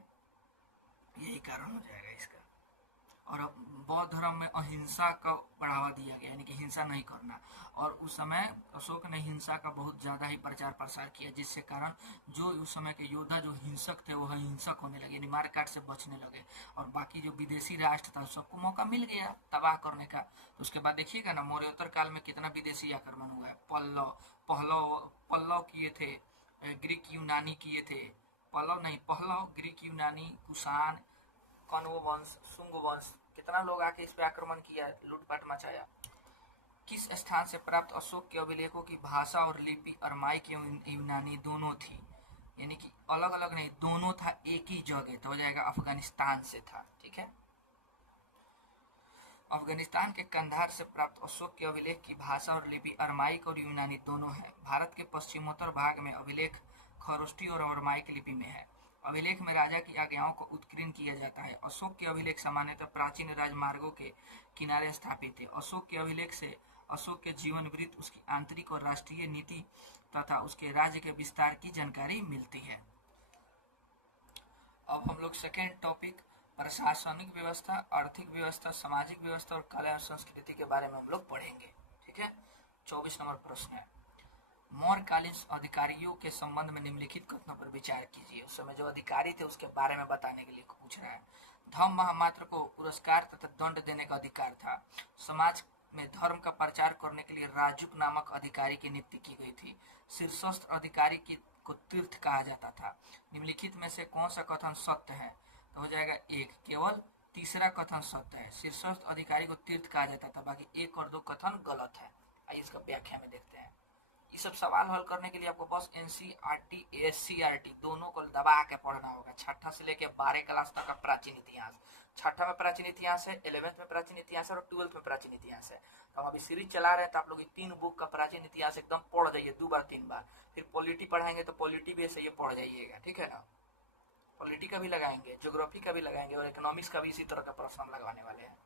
यही कारण हो जाएगा इसका। और बौद्ध धर्म में अहिंसा का बढ़ावा दिया गया, यानी कि हिंसा नहीं करना। और उस समय अशोक ने हिंसा का बहुत ज़्यादा ही प्रचार प्रसार किया, जिससे कारण जो उस समय के योद्धा जो हिंसक थे वो हिंसक होने लगे, यानी मारकाट से बचने लगे। और बाकी जो विदेशी राष्ट्र था सबको मौका मिल गया तबाह करने का। तो उसके बाद देखिएगा ना, मौर्योत्तर काल में कितना विदेशी आक्रमण हुआ है। पल्लव पहलव पल्लव किए थे, ग्रीक यूनानी किए थे। पहलव, ग्रीक यूनानी, कुषाण, कण्व वंश, शुंग वंश, कितना लोग आके इस पे आक्रमण किया, लूटपाट मचाया। किस स्थान से प्राप्त अशोक के अभिलेखों की भाषा और लिपि अरमाइक एवं यूनानी दोनों थी, यानी कि अलग अलग नहीं, दोनों था, एक ही जगह। तो हो जाएगा अफगानिस्तान से था। ठीक है, अफगानिस्तान के कंधार से प्राप्त अशोक के अभिलेख की भाषा और लिपि अरमाइक और यूनानी दोनों है। भारत के पश्चिमोत्तर भाग में अभिलेख खरोष्टी और अरमाइक लिपि में है। अभिलेख में राजा की आज्ञाओं को उत्कीर्ण किया जाता है। अशोक के अभिलेख सामान्यतः प्राचीन राजमार्गों के किनारे स्थापित थे। अशोक के अभिलेख से अशोक के जीवन वृत्त, उसकी आंतरिक और राष्ट्रीय नीति तथा उसके राज्य के विस्तार की जानकारी मिलती है। अब हम लोग सेकेंड टॉपिक प्रशासनिक व्यवस्था, आर्थिक व्यवस्था, सामाजिक व्यवस्था और कला और संस्कृति के बारे में हम लोग पढ़ेंगे। ठीक है, 24 नंबर प्रश्न है, मौर्यकालीन अधिकारियों के संबंध में निम्नलिखित कथनों पर विचार कीजिए। उस समय जो अधिकारी थे उसके बारे में बताने के लिए पूछ रहा है। धम्म महामात्र को पुरस्कार तथा दंड देने का अधिकार था। समाज में धर्म का प्रचार करने के लिए राजुक नामक अधिकारी की नियुक्ति की गई थी। शीर्षस्थ अधिकारी को तीर्थ कहा जाता था। निम्नलिखित में से कौन सा कथन सत्य है? तो हो जाएगा एक, केवल तीसरा कथन सत्य है। शीर्षस्थ अधिकारी को तीर्थ कहा जाता था, बाकी एक और दो कथन गलत है। आइए इसका व्याख्या में देखते हैं। ये सब सवाल हल करने के लिए आपको बस एनसीईआरटी, एससीईआरटी दोनों को दबा के पढ़ना होगा। छठा से लेकर 12 क्लास तक का प्राचीन इतिहास, छठा में प्राचीन इतिहास है, 11th में प्राचीन इतिहास है और 12th में प्राचीन इतिहास है। तो हम अभी सीरीज चला रहे हैं, तो आप लोग 3 बुक का प्राचीन इतिहास एकदम पढ़ जाइए 2 बार 3 बार। फिर पॉलिटी पढ़ाएंगे तो पॉलिटी भी ऐसे ये पढ़ जाइएगा। ठीक है ना, पॉलिटी का भी लगाएंगे, ज्योग्राफी का भी लगाएंगे और इकोनॉमिक्स का भी इसी तरह का प्रश्न लगवाने वाले हैं।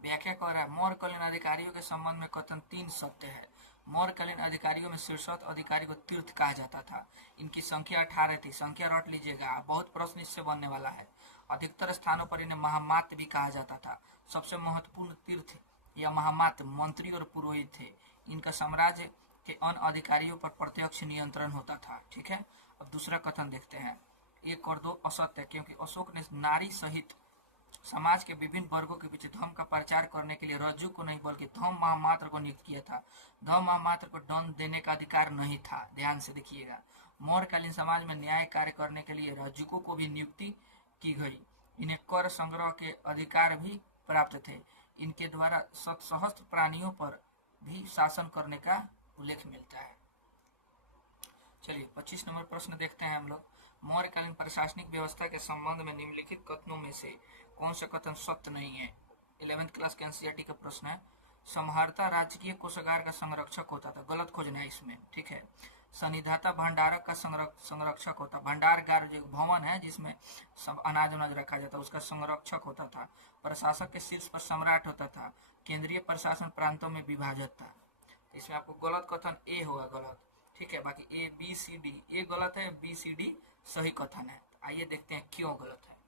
व्याख्या कर रहा है, मौर्यकालीन अधिकारियों के संबंध में कथन 3 सत्य है। मौर्यकालीन अधिकारियों में शीर्षस्थ अधिकारी को तीर्थ कहा जाता था। इनकी संख्या 18 थी। संख्या रट लीजिएगा, बहुत प्रश्न इससे बनने वाला है। अधिकतर स्थानों पर इन्हें महामात्र भी कहा जाता था। सबसे महत्वपूर्ण तीर्थ या महामात्र मंत्री और पुरोहित थे। इनका साम्राज्य के अन्य अधिकारियों पर प्रत्यक्ष नियंत्रण होता था। ठीक है, अब दूसरा कथन देखते हैं। 1 और 2 असत्य, क्योंकि अशोक ने नारी सहित समाज के विभिन्न वर्गों के बीच धर्म का प्रचार करने के लिए रज्जु को नहीं बल्कि धम्म महामात्र को नियुक्त किया था। धम्म महामात्र को दंड देने का अधिकार नहीं था। ध्यान से देखिएगा, मौर्यकालीन समाज में न्याय कार्य करने के लिए रज्जुकों को भी नियुक्ति की गई। इन्हें कर संग्रह के अधिकार भी प्राप्त थे। इनके द्वारा सहस्त्र प्राणियों पर भी शासन करने का उल्लेख मिलता है। चलिए 25 नंबर प्रश्न देखते हैं हम लोग। मौर्यकालीन प्रशासनिक व्यवस्था के संबंध में निम्नलिखित कथनों में से कौन सा कथन सत्य नहीं है? 11th क्लास के एनसीईआरटी का प्रश्न है। संहर्ता राजकीय कोषागार का संरक्षक होता था, गलत खोजना है इसमें। ठीक है, सन्निधाता भंडारक का संरक्षक होता। भंडारगार जो भवन है जिसमें सब अनाज उनाज रखा जाता है, उसका संरक्षक होता था। प्रशासक के शीर्ष पर सम्राट होता था। केंद्रीय प्रशासन प्रांतों में विभाजित था। इसमें आपको गलत कथन ए होगा, गलत। ठीक है, बाकी ए बी सी डी, ए गलत है, बी सी डी सही कथन है। आइए देखते हैं क्यों गलत है।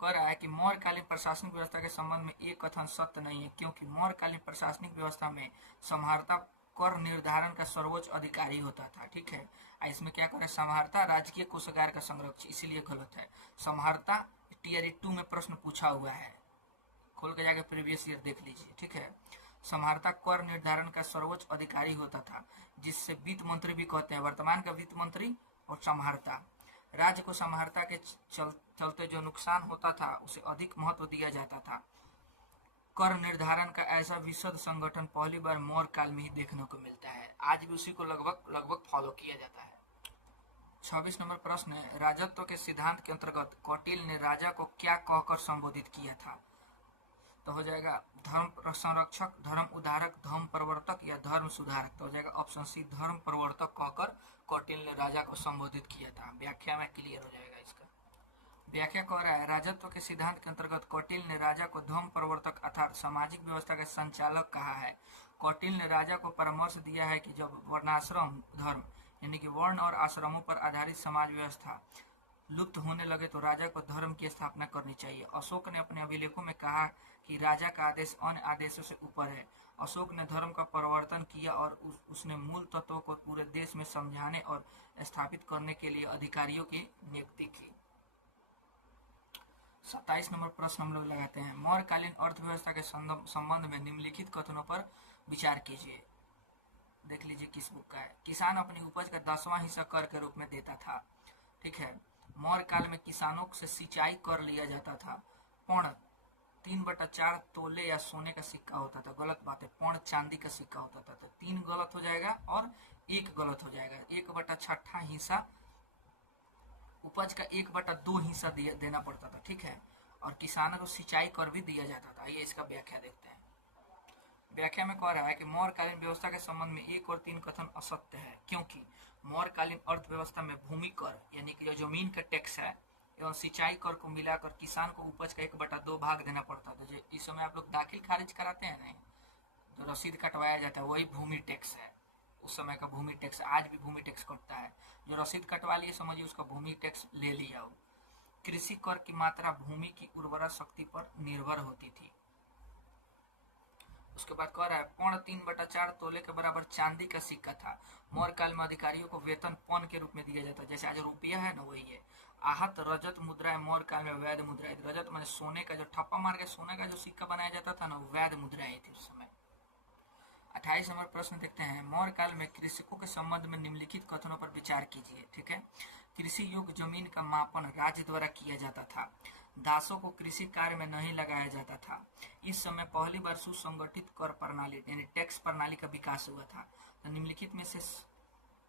कह रहा है कि मौर्यकालीन प्रशासनिक व्यवस्था के संबंध में एक कथन सत्य नहीं है, क्योंकि मौर्यकालीन प्रशासनिक व्यवस्था में संहर्ता कर निर्धारण का सर्वोच्च अधिकारी होता था। ठीक है, इसमें क्या करे, संहर्ता राजकीय कोषागार का संरक्षक, इसीलिए गलत है। संहर्ता टीआरई 2 में प्रश्न पूछा हुआ है, खोल के जाके प्रीवियस ईयर देख लीजिए। ठीक है, संहर्ता कर निर्धारण का सर्वोच्च अधिकारी होता था, जिससे वित्त मंत्री भी कहते हैं, वर्तमान का वित्त मंत्री और संहर्ता। राज्य को संहर्ता के चलते जो नुकसान होता था उसे अधिक महत्व दिया जाता था। कर निर्धारण का ऐसा विशद संगठन पहली बार मौर्य काल में ही देखने को मिलता है। आज भी उसी को लगभग फॉलो किया जाता है। 26 नंबर प्रश्न है, राजत्व के सिद्धांत के अंतर्गत कौटिल्य ने राजा को क्या कहकर संबोधित किया था? तो हो जाएगा धर्म संरक्षक, धर्म उद्धारक, धर्म प्रवर्तक या धर्म सुधारक। तो हो जाएगा ऑप्शन सी, धर्म प्रवर्तक कहकर कौटिल्य ने राजा को संबोधित किया था। व्याख्या में क्लियर हो जाएगा इसका। व्याख्या कह रहा है, राजत्व के सिद्धांत के अंतर्गत कौटिल्य ने राजा को धर्म प्रवर्तक अर्थात सामाजिक व्यवस्था के संचालक कहा है। कौटिल्य ने राजा को परामर्श दिया है कि जब वर्णाश्रम धर्म यानी कि वर्ण और आश्रमों पर आधारित समाज व्यवस्था लुप्त होने लगे तो राजा को धर्म की स्थापना करनी चाहिए। अशोक ने अपने अभिलेखों में कहा कि राजा का आदेश अन्य आदेशों से ऊपर है। अशोक ने धर्म का परिवर्तन किया और उसने मूल तत्वों को पूरे देश में समझाने और स्थापित करने के लिए अधिकारियों की नियुक्ति की। 27 नंबर प्रश्न हम लोग लगाते हैं, मौर्यकालीन अर्थव्यवस्था के संबंध में निम्नलिखित कथनों पर विचार कीजिए। देख लीजिए किस बुक का है। किसान अपनी उपज का 10वां हिस्सा कर के रूप में देता था। ठीक है। मौर्य काल में किसानों से सिंचाई कर लिया जाता था। पौण 3/4 तोले या सोने का सिक्का होता था। गलत बात है, पौण चांदी का सिक्का होता था। तो 3 गलत हो जाएगा और 1 गलत हो जाएगा। 1/6 हिस्सा, उपज का 1/2 हिस्सा देना पड़ता था। ठीक है। और किसानों को सिंचाई कर भी दिया जाता था। ये इसका व्याख्या देखते हैं। व्याख्या में कह रहा है कि मौर्यकालीन व्यवस्था के संबंध में 1 और 3 कथन असत्य है, क्योंकि मौर्यकालीन अर्थव्यवस्था में भूमि कर यानी कि जो जमीन का टैक्स है एवं सिंचाई कर को मिलाकर किसान को उपज का 1/2 भाग देना पड़ता था। जो इस समय आप लोग दाखिल खारिज कराते हैं नहीं, जो रसीद कटवाया जाता है वही भूमि टैक्स है। उस समय का भूमि टैक्स, आज भी भूमि टैक्स कटता है। जो रसीद कटवा लिए समझिए उसका भूमि टैक्स ले लिया। कृषि कर की मात्रा भूमि की उर्वरा शक्ति पर निर्भर होती थी। उसके बाद कह रहा है, पौण 3/4 तोले के बराबर चांदी का सिक्का था। मौर्य काल में अधिकारियों को वेतन पौन के रूप में दिया जाता, जैसे आज रुपया है ना वही है। आहत रजत मुद्राएं मौर्य काल में वैध मुद्राएं। रजत मैंने सोने का, जो ठप्पा मार के सोने का जो सिक्का बनाया जाता था ना, वैध मुद्राएं थी उस समय। 28 नंबर प्रश्न देखते हैं, मौर्य काल में कृषकों के संबंध में निम्नलिखित कथनों पर विचार कीजिए। ठीक है। कृषि योग्य जमीन का मापन राज्य द्वारा किया जाता था। दासों को कृषि कार्य में नहीं लगाया जाता था। इस समय पहली बार सुसंगठित कर प्रणाली यानी टैक्स प्रणाली का विकास हुआ था। तो निम्नलिखित में से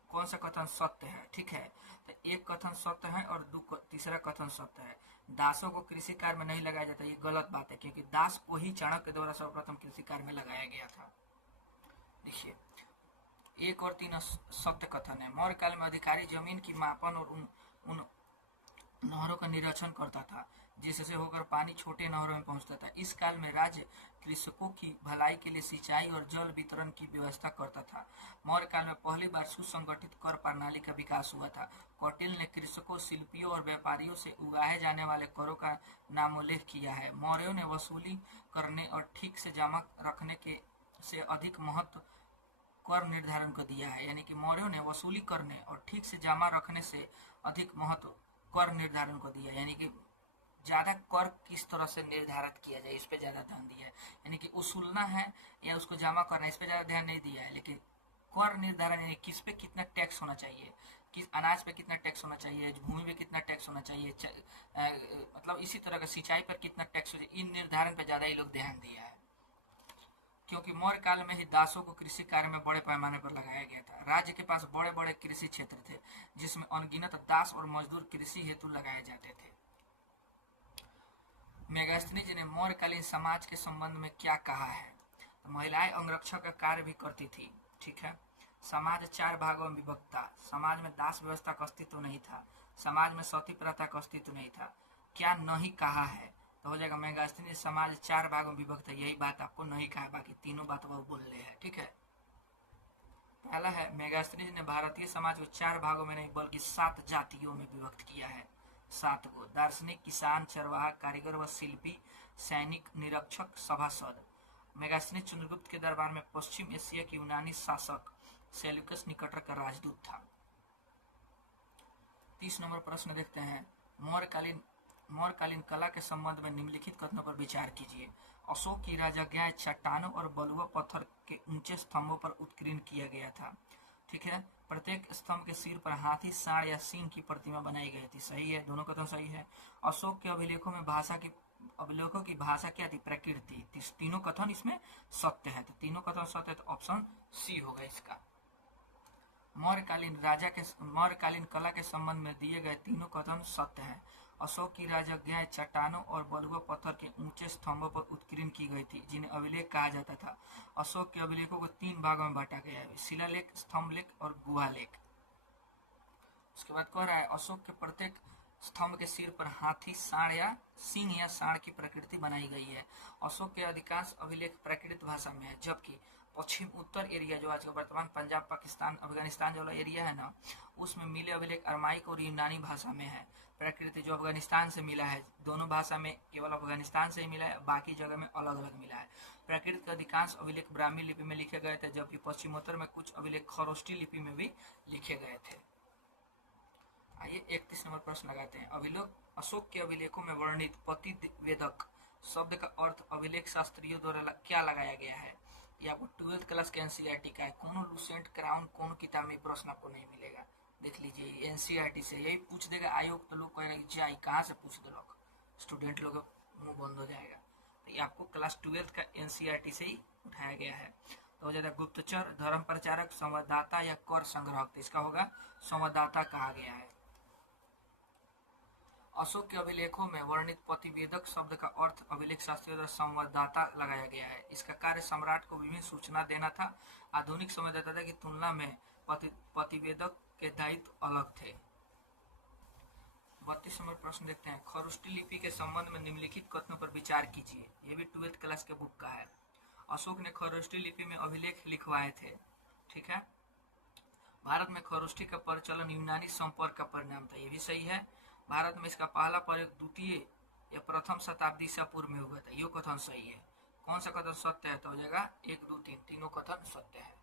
कौन सा कथन सत्य है? ठीक है। तो 1 कथन सत्य है और तीसरा कथन सत्य है। दासों को कृषि कार्य में नहीं लगाया जाता, ये गलत बात है, क्योंकि दास को ही चाणक्य द्वारा सर्वप्रथम कृषि कार्य में लगाया गया था। देखिए 1 और 3 सत्य कथन है। मौर्य काल में अधिकारी जमीन की मापन और उन नहरों का निरीक्षण करता था जिससे होकर पानी छोटे नहरों में पहुंचता था। इस काल में राज्य कृषकों की भलाई के लिए सिंचाई और जल वितरण की व्यवस्था करता था। मौर्य काल में पहली बार सुसंगठित कर प्रणाली का विकास हुआ था। कौटिल्य ने कृषकों, शिल्पियों और व्यापारियों से उगाए जाने वाले करों का नामोल्लेख किया है। मौर्यों ने वसूली करने और ठीक से जमा रखने के से अधिक महत्व कर निर्धारण को दिया है। यानी कि मौर्यों ने वसूली करने और ठीक से जमा रखने से अधिक महत्व कर निर्धारण को दिया। यानी कि ज्यादा कर किस तरह से निर्धारित किया जाए इस पे ज्यादा ध्यान दिया है। यानी कि वसूलना है या उसको जमा करना, इस पे ज्यादा ध्यान नहीं दिया है। लेकिन कर निर्धारण यानी किस पे कितना टैक्स होना चाहिए, किस अनाज पे कितना टैक्स होना चाहिए, भूमि पे कितना टैक्स होना चाहिए, मतलब इसी तरह का सिंचाई पर कितना टैक्स हो चाहिए, इन निर्धारण पे ज्यादा ही लोग ध्यान दिया है। क्योंकि मौर्य काल में ही दासों को कृषि कार्य में बड़े पैमाने पर लगाया गया था। राज्य के पास बड़े बड़े कृषि क्षेत्र थे जिसमें अनगिनत दास और मजदूर कृषि हेतु लगाए जाते थे। मेगास्थनीज ने मौर्यकालीन समाज के संबंध में क्या कहा है? तो महिलाएं अंगरक्षक का कार्य भी करती थी। ठीक है। समाज 4 भागों में विभक्त था। समाज में दास व्यवस्था का अस्तित्व नहीं था। समाज में सती प्रथा का अस्तित्व नहीं था। क्या नहीं कहा है? तो हो जाएगा मेगास्थनीज समाज 4 भागों में विभक्त है, यही बात आपको नहीं कहा, बाकी तीनों बात वो बोल रहे हैं। ठीक है। पहला है, मेगास्थनीज ने भारतीय समाज को 4 भागों में नहीं बल्कि 7 जातियों में विभक्त किया है। 7 गो: दार्शनिक, किसान, चरवाहा, कारीगर व शिल्पी, सैनिक, निरीक्षक, सभासद। मेगास्थनीज चंद्रगुप्त के दरबार में पश्चिम एशिया के यूनानी शासक सेल्यूकस निकटर का राजदूत था। 30 नंबर प्रश्न देखते हैं, मौर्यकालीन कला के संबंध में निम्नलिखित कथनों पर विचार कीजिए। अशोक की राजज्ञाएं चट्टानों और बलुआ पत्थर के ऊंचे स्तंभों पर उत्कीर्ण किया गया था। ठीक है। प्रत्येक स्तंभ के सिर पर हाथी, सांड या सिंह की प्रतिमा बनाई गई थी। सही है, दोनों कथन सही है। अशोक के अभिलेखों की भाषा क्या थी? प्रकृति। तीनों कथन इसमें सत्य है, तो तीनों कथन सत्य है, तो ऑप्शन सी होगा इसका। मौर्यकालीन कला के संबंध में दिए गए तीनों कथन सत्य हैं। अशोक की राजज्ञाएं चट्टानों और बलुआ पत्थर के ऊंचे स्तंभों पर उत्कीर्ण की गई थी जिन्हें अभिलेख कहा जाता था। अशोक के अभिलेखों को 3 भागों में बांटा गया है, शिलालेख, स्तंभलेख और गुहालेख। उसके बाद कह रहा है, अशोक के प्रत्येक स्तंभ के सिर पर हाथी, सांड या सिंह या सांड की प्रकृति बनाई गई है। अशोक के अधिकांश अभिलेख प्राकृत भाषा में है, जबकि पश्चिम उत्तर एरिया जो आज का वर्तमान पंजाब, पाकिस्तान, अफगानिस्तान जो वाला एरिया है ना, उसमें मिले अभिलेख अरमाइक और यूनानी भाषा में है। प्रकृति जो अफगानिस्तान से मिला है, दोनों भाषा में केवल अफगानिस्तान से ही मिला है, बाकी जगह में अलग अलग मिला है। प्राकृत के अधिकांश अभिलेख ब्राह्मी लिपि में लिखे गए थे, जबकि पश्चिमोत्तर में कुछ अभिलेख खरोष्टी लिपि में भी लिखे गए थे। आइए 31 नंबर प्रश्न लगाते हैं। अभिलेख अशोक के अभिलेखों में वर्णित प्रतिवेदक शब्द का अर्थ अभिलेख शास्त्रियों द्वारा क्या लगाया गया है? ये आपको 12th क्लास के एनसीईआरटी का है। कौन लूसेंट क्राउन कौन किताब में प्रश्न आपको नहीं मिलेगा, देख लीजिए एनसीईआरटी से यही पूछ देगा। आयोग तो लोग कहेगा कि जाई कहाँ से पूछ दो, लोग स्टूडेंट लोग मुंह बंद हो जाएगा। तो ये आपको क्लास 12th का एनसीईआरटी से ही उठाया गया है। तो हो जाता है गुप्तचर, धर्म प्रचारक, संवाददाता या कर संग्राहक। तो इसका होगा संवाददाता कहा गया है। अशोक के अभिलेखों में वर्णित प्रतिवेदक शब्द का अर्थ अभिलेख शास्त्रियों द्वारा संवाददाता लगाया गया है। इसका कार्य सम्राट को विभिन्न सूचना देना था। आधुनिक संवाददाता की तुलना में प्रतिवेदक के दायित्व अलग थे। 32 नंबर प्रश्न देखते हैं। खरोष्टी लिपि के संबंध में निम्नलिखित कथनों पर विचार कीजिए। ये भी 12th क्लास के बुक का है। अशोक ने खरोष्टी लिपि में अभिलेख लिखवाए थे, ठीक है। भारत में खरोष्टी का प्रचलन यूनानी संपर्क का परिणाम था, ये भी सही है। भारत में इसका पहला प्रयोग द्वितीय या प्रथम शताब्दी ईसा पूर्व में हुआ था, ये कथन सही है। कौन सा कथन सत्य है? तो हो जाएगा 1, 2, 3, तीनों कथन सत्य है।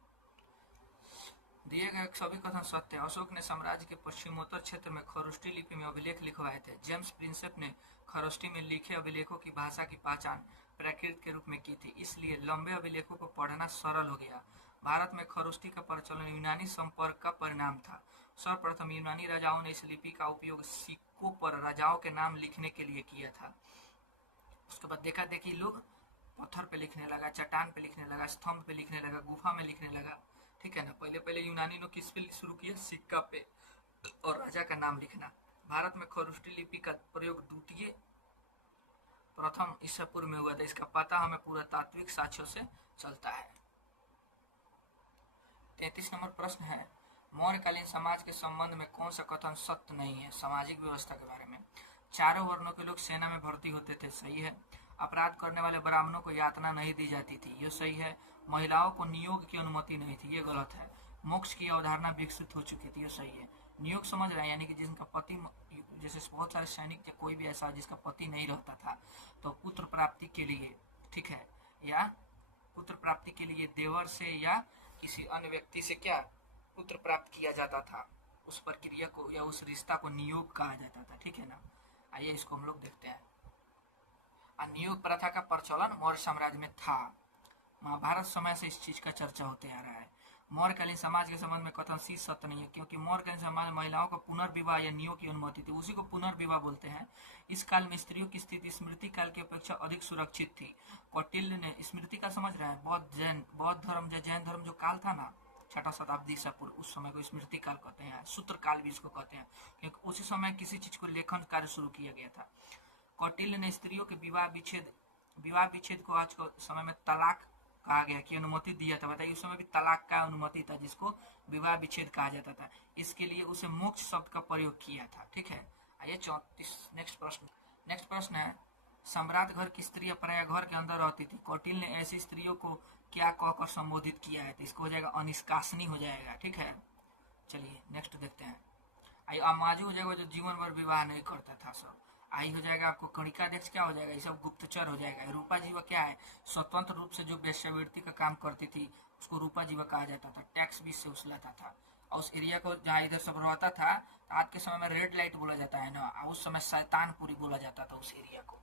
दिए गए सभी कथन सत्य है। अशोक ने साम्राज्य के पश्चिमोत्तर क्षेत्र में खरोष्टी लिपि में अभिलेख लिखवाए थे। जेम्स प्रिंसेप ने खरोष्टी में लिखे अभिलेखों की भाषा की पहचान प्राकृत के रूप में की थी, इसलिए लंबे अभिलेखों को पढ़ना सरल हो गया। भारत में खरोष्टी का प्रचलन यूनानी संपर्क का परिणाम था। सर्वप्रथम यूनानी राजाओं ने इस लिपि का उपयोग सिक्कों पर राजाओं के नाम लिखने के लिए किया था। उसके बाद देखा देखी लोग पत्थर पे लिखने लगा, चट्टान पे लिखने लगा, स्तंभ पे लिखने लगा, गुफा में लिखने लगा, ठीक है ना। पहले यूनानी ने किस पे शुरू किया? सिक्का पे और राजा का नाम लिखना। भारत में खरोष्टी लिपि का प्रयोग द्वितीय प्रथम ईसा पूर्व में हुआ था। इसका पता हमें पुरातात्विक साक्ष्यों से चलता है। 33 नंबर प्रश्न है। मौर्यकालीन समाज के संबंध में कौन सा कथन सत्य नहीं है? सामाजिक व्यवस्था के बारे में। चारों वर्णों के लोग सेना में भर्ती होते थे, सही है। अपराध करने वाले ब्राह्मणों को यातना नहीं दी जाती थी, ये सही है। महिलाओं को नियोग की अनुमति नहीं थी, ये गलत है। मोक्ष की अवधारणा विकसित हो चुकी थी, ये सही है। नियोग समझ रहे हैं, यानी कि जिनका पति, जैसे बहुत सारे सैनिक या कोई भी ऐसा जिसका पति नहीं रहता था, तो पुत्र प्राप्ति के लिए, ठीक है, या पुत्र प्राप्ति के लिए देवर से या किसी अन्य व्यक्ति से क्या पुत्र प्राप्त किया जाता था, उस प्रक्रिया को या उस रिश्ता को नियोग कहा जाता था, ठीक है ना। आइए इसको हम लोग देखते हैं। नियोग प्रथा का प्रचलन मौर्य साम्राज्य में था। महाभारत समय से इस चीज का चर्चा होते आ रहा है। मौर्यकालीन समाज के संबंध में कथन सी सत्य नहीं है, क्योंकि मौर्यकालीन समाज में महिलाओं को पुनर्विवाह या नियोग की अनुमति थी, उसी को पुनर्विवाह बोलते हैं। इस काल में स्त्रियों की स्थिति स्मृति काल की अपेक्षा अधिक सुरक्षित थी। कौटिल्य ने स्मृति का समझ रहे हैं, बौद्ध धर्म जैन धर्म जो काल था ना, 6वीं शताब्दी ईसा पूर्व, उस समय को स्मृति काल कहते हैं, सूत्र काल भी इसको कहते हैं, क्योंकि उसी समय किसी चीज को लेखन कार्य शुरू किया गया था। कौटिल्य ने स्त्रियों के विवाह विच्छेद को आज के समय में तलाक कहा गया की अनुमति दिया था। बताइए उस समय भी तलाक का अनुमति था, जिसको विवाह विच्छेद कहा जाता था। इसके लिए उसे मोक्ष शब्द का प्रयोग किया था, ठीक है। आइए 34 नेक्स्ट प्रश्न है। सम्राट घर की स्त्रियां प्राय घर के अंदर रहती थी। कौटिल्य ने ऐसी स्त्रियों को क्या कहकर संबोधित किया है? तो इसको हो जाएगा अनिष्कासनी हो जाएगा, ठीक है। चलिए नेक्स्ट देखते हैं। आइए अमाजू हो जाएगा जो जीवन भर विवाह नहीं करता था सब। आई हो जाएगा आपको कणिकाध्यक्ष, क्या हो जाएगा? ये सब गुप्तचर हो जाएगा। रूपा जीवा क्या है? स्वतंत्र रूप से जो वेश्यावृत्ति का काम करती थी उसको रूपा जीवा कहा जाता था। टैक्स भी से उछलाता था। और उस एरिया को जहाँ इधर सब रहता था, आज के समय में रेड लाइट बोला जाता है ना, उस समय शैतानपुरी बोला जाता था उस एरिया को।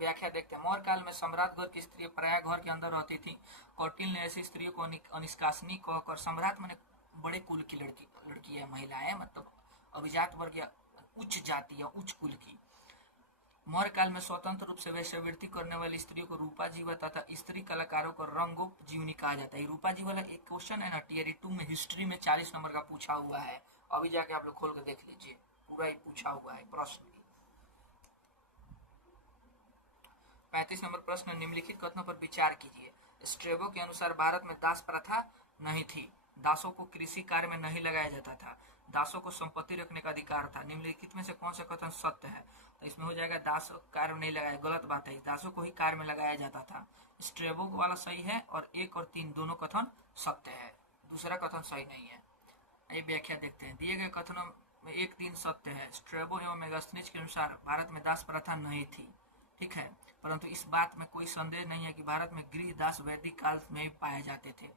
व्याख्या देखते हैं। मौर्य काल में सम्राट घर की स्त्री प्राय घर के अंदर रहती थी। कौटिल्य ने ऐसी स्त्रियों को अनिष्कासनी कहकर, सम्राट मैंने बड़े कुल की लड़की है, महिलाएं, मतलब अभिजात वर्ग या उच्च जाति या उच्च कुल की। मौर्य काल में स्वतंत्र रूप से वेश्यावृत्ति करने वाली स्त्रियों को रूपा जीवा तथा स्त्री कलाकारों को रंगोपजीवनी कहा जाता है। रूपा जीवा वाला एक क्वेश्चन है ना, टियर 2 में हिस्ट्री में 40 नंबर का पूछा हुआ है। अभी जाके आप लोग खोल कर देख लीजिए, पूरा ही पूछा हुआ है प्रश्न। 35 नंबर प्रश्न, निम्नलिखित कथनों पर विचार कीजिए। स्ट्रेबो के अनुसार भारत में दास प्रथा नहीं थी। दासों को कृषि कार्य में नहीं लगाया जाता था। दासों को संपत्ति रखने का अधिकार था। निम्नलिखित में से कौन सा कथन सत्य है? तो इसमें हो जाएगा दास कार्य में नहीं लगाया, गलत बात है, दासों को ही कार्य में लगाया जाता था। स्ट्रेबो वाला सही है और 1 और 3 दोनों कथन सत्य है, दूसरा कथन सही नहीं है। ये व्याख्या देखते हैं। दिए गए कथनों में 1, 3 सत्य है। स्ट्रेबो एवं मेगास्थनीज के अनुसार भारत में दास प्रथा नहीं थी, ठीक है, परंतु इस बात में कोई संदेह नहीं है कि भारत में गृह दास वैदिक काल में भी पाए जाते थे।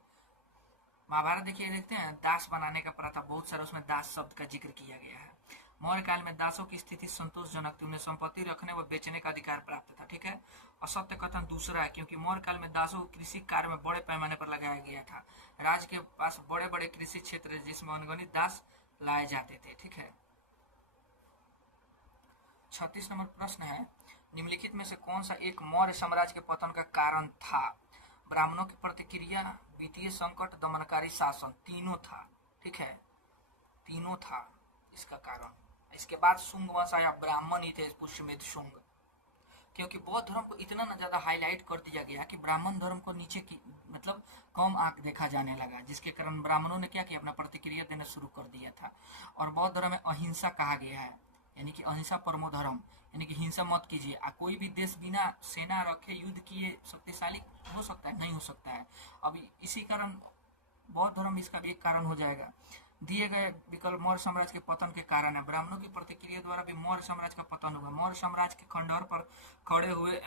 महाभारत देखिए, देखते हैं दास बनाने का प्रथा बहुत सारा, उसमें दास शब्द का जिक्र किया गया है। मौर्य काल में दासों की स्थिति संतोषजनक थी, उन्हें संपत्ति रखने व बेचने का अधिकार प्राप्त था, ठीक है। असत्य कथन दूसरा है, क्योंकि मौर्य काल में दासों को कृषि कार्य में बड़े पैमाने पर लगाया गया था। राज्य के पास बड़े बड़े कृषि क्षेत्र जिसमें अनगिनत दास लाए जाते थे, ठीक है। 36 नंबर प्रश्न है, निम्नलिखित में से कौन सा एक मौर्य साम्राज्य के पतन का कारण था? ब्राह्मणों की प्रतिक्रिया, वित्तीय संकट, दमनकारी शासन, तीनों था, ठीक है, तीनों था इसका कारण। इसके बाद शुंग वंश आया, ब्राह्मण ही थे पुष्यमित्र शुंग, क्योंकि बौद्ध धर्म को इतना न ज्यादा हाईलाइट कर दिया गया कि ब्राह्मण धर्म को नीचे की मतलब कम आंख देखा जाने लगा, जिसके कारण ब्राह्मणों ने क्या किया, अपना प्रतिक्रिया देना शुरू कर दिया था। और बौद्ध धर्म में अहिंसा कहा गया है, यानी कि अहिंसा परमो धर्म, यानी कि हिंसा मत कीजिए। कोई भी देश बिना सेना रखे युद्ध किए शक्तिशाली हो सकता है? नहीं हो सकता है। अब इसी कारण बौद्ध धर्म इसका भी एक कारण हो जाएगा। दिए गए विकल्प मौर्य साम्राज्य के पतन के कारण है। ब्राह्मणों की प्रतिक्रिया द्वारा भी मौर्य साम्राज्य का पतन हुआ। मौर्य साम्राज्य के खंडहर पर खड़े हुए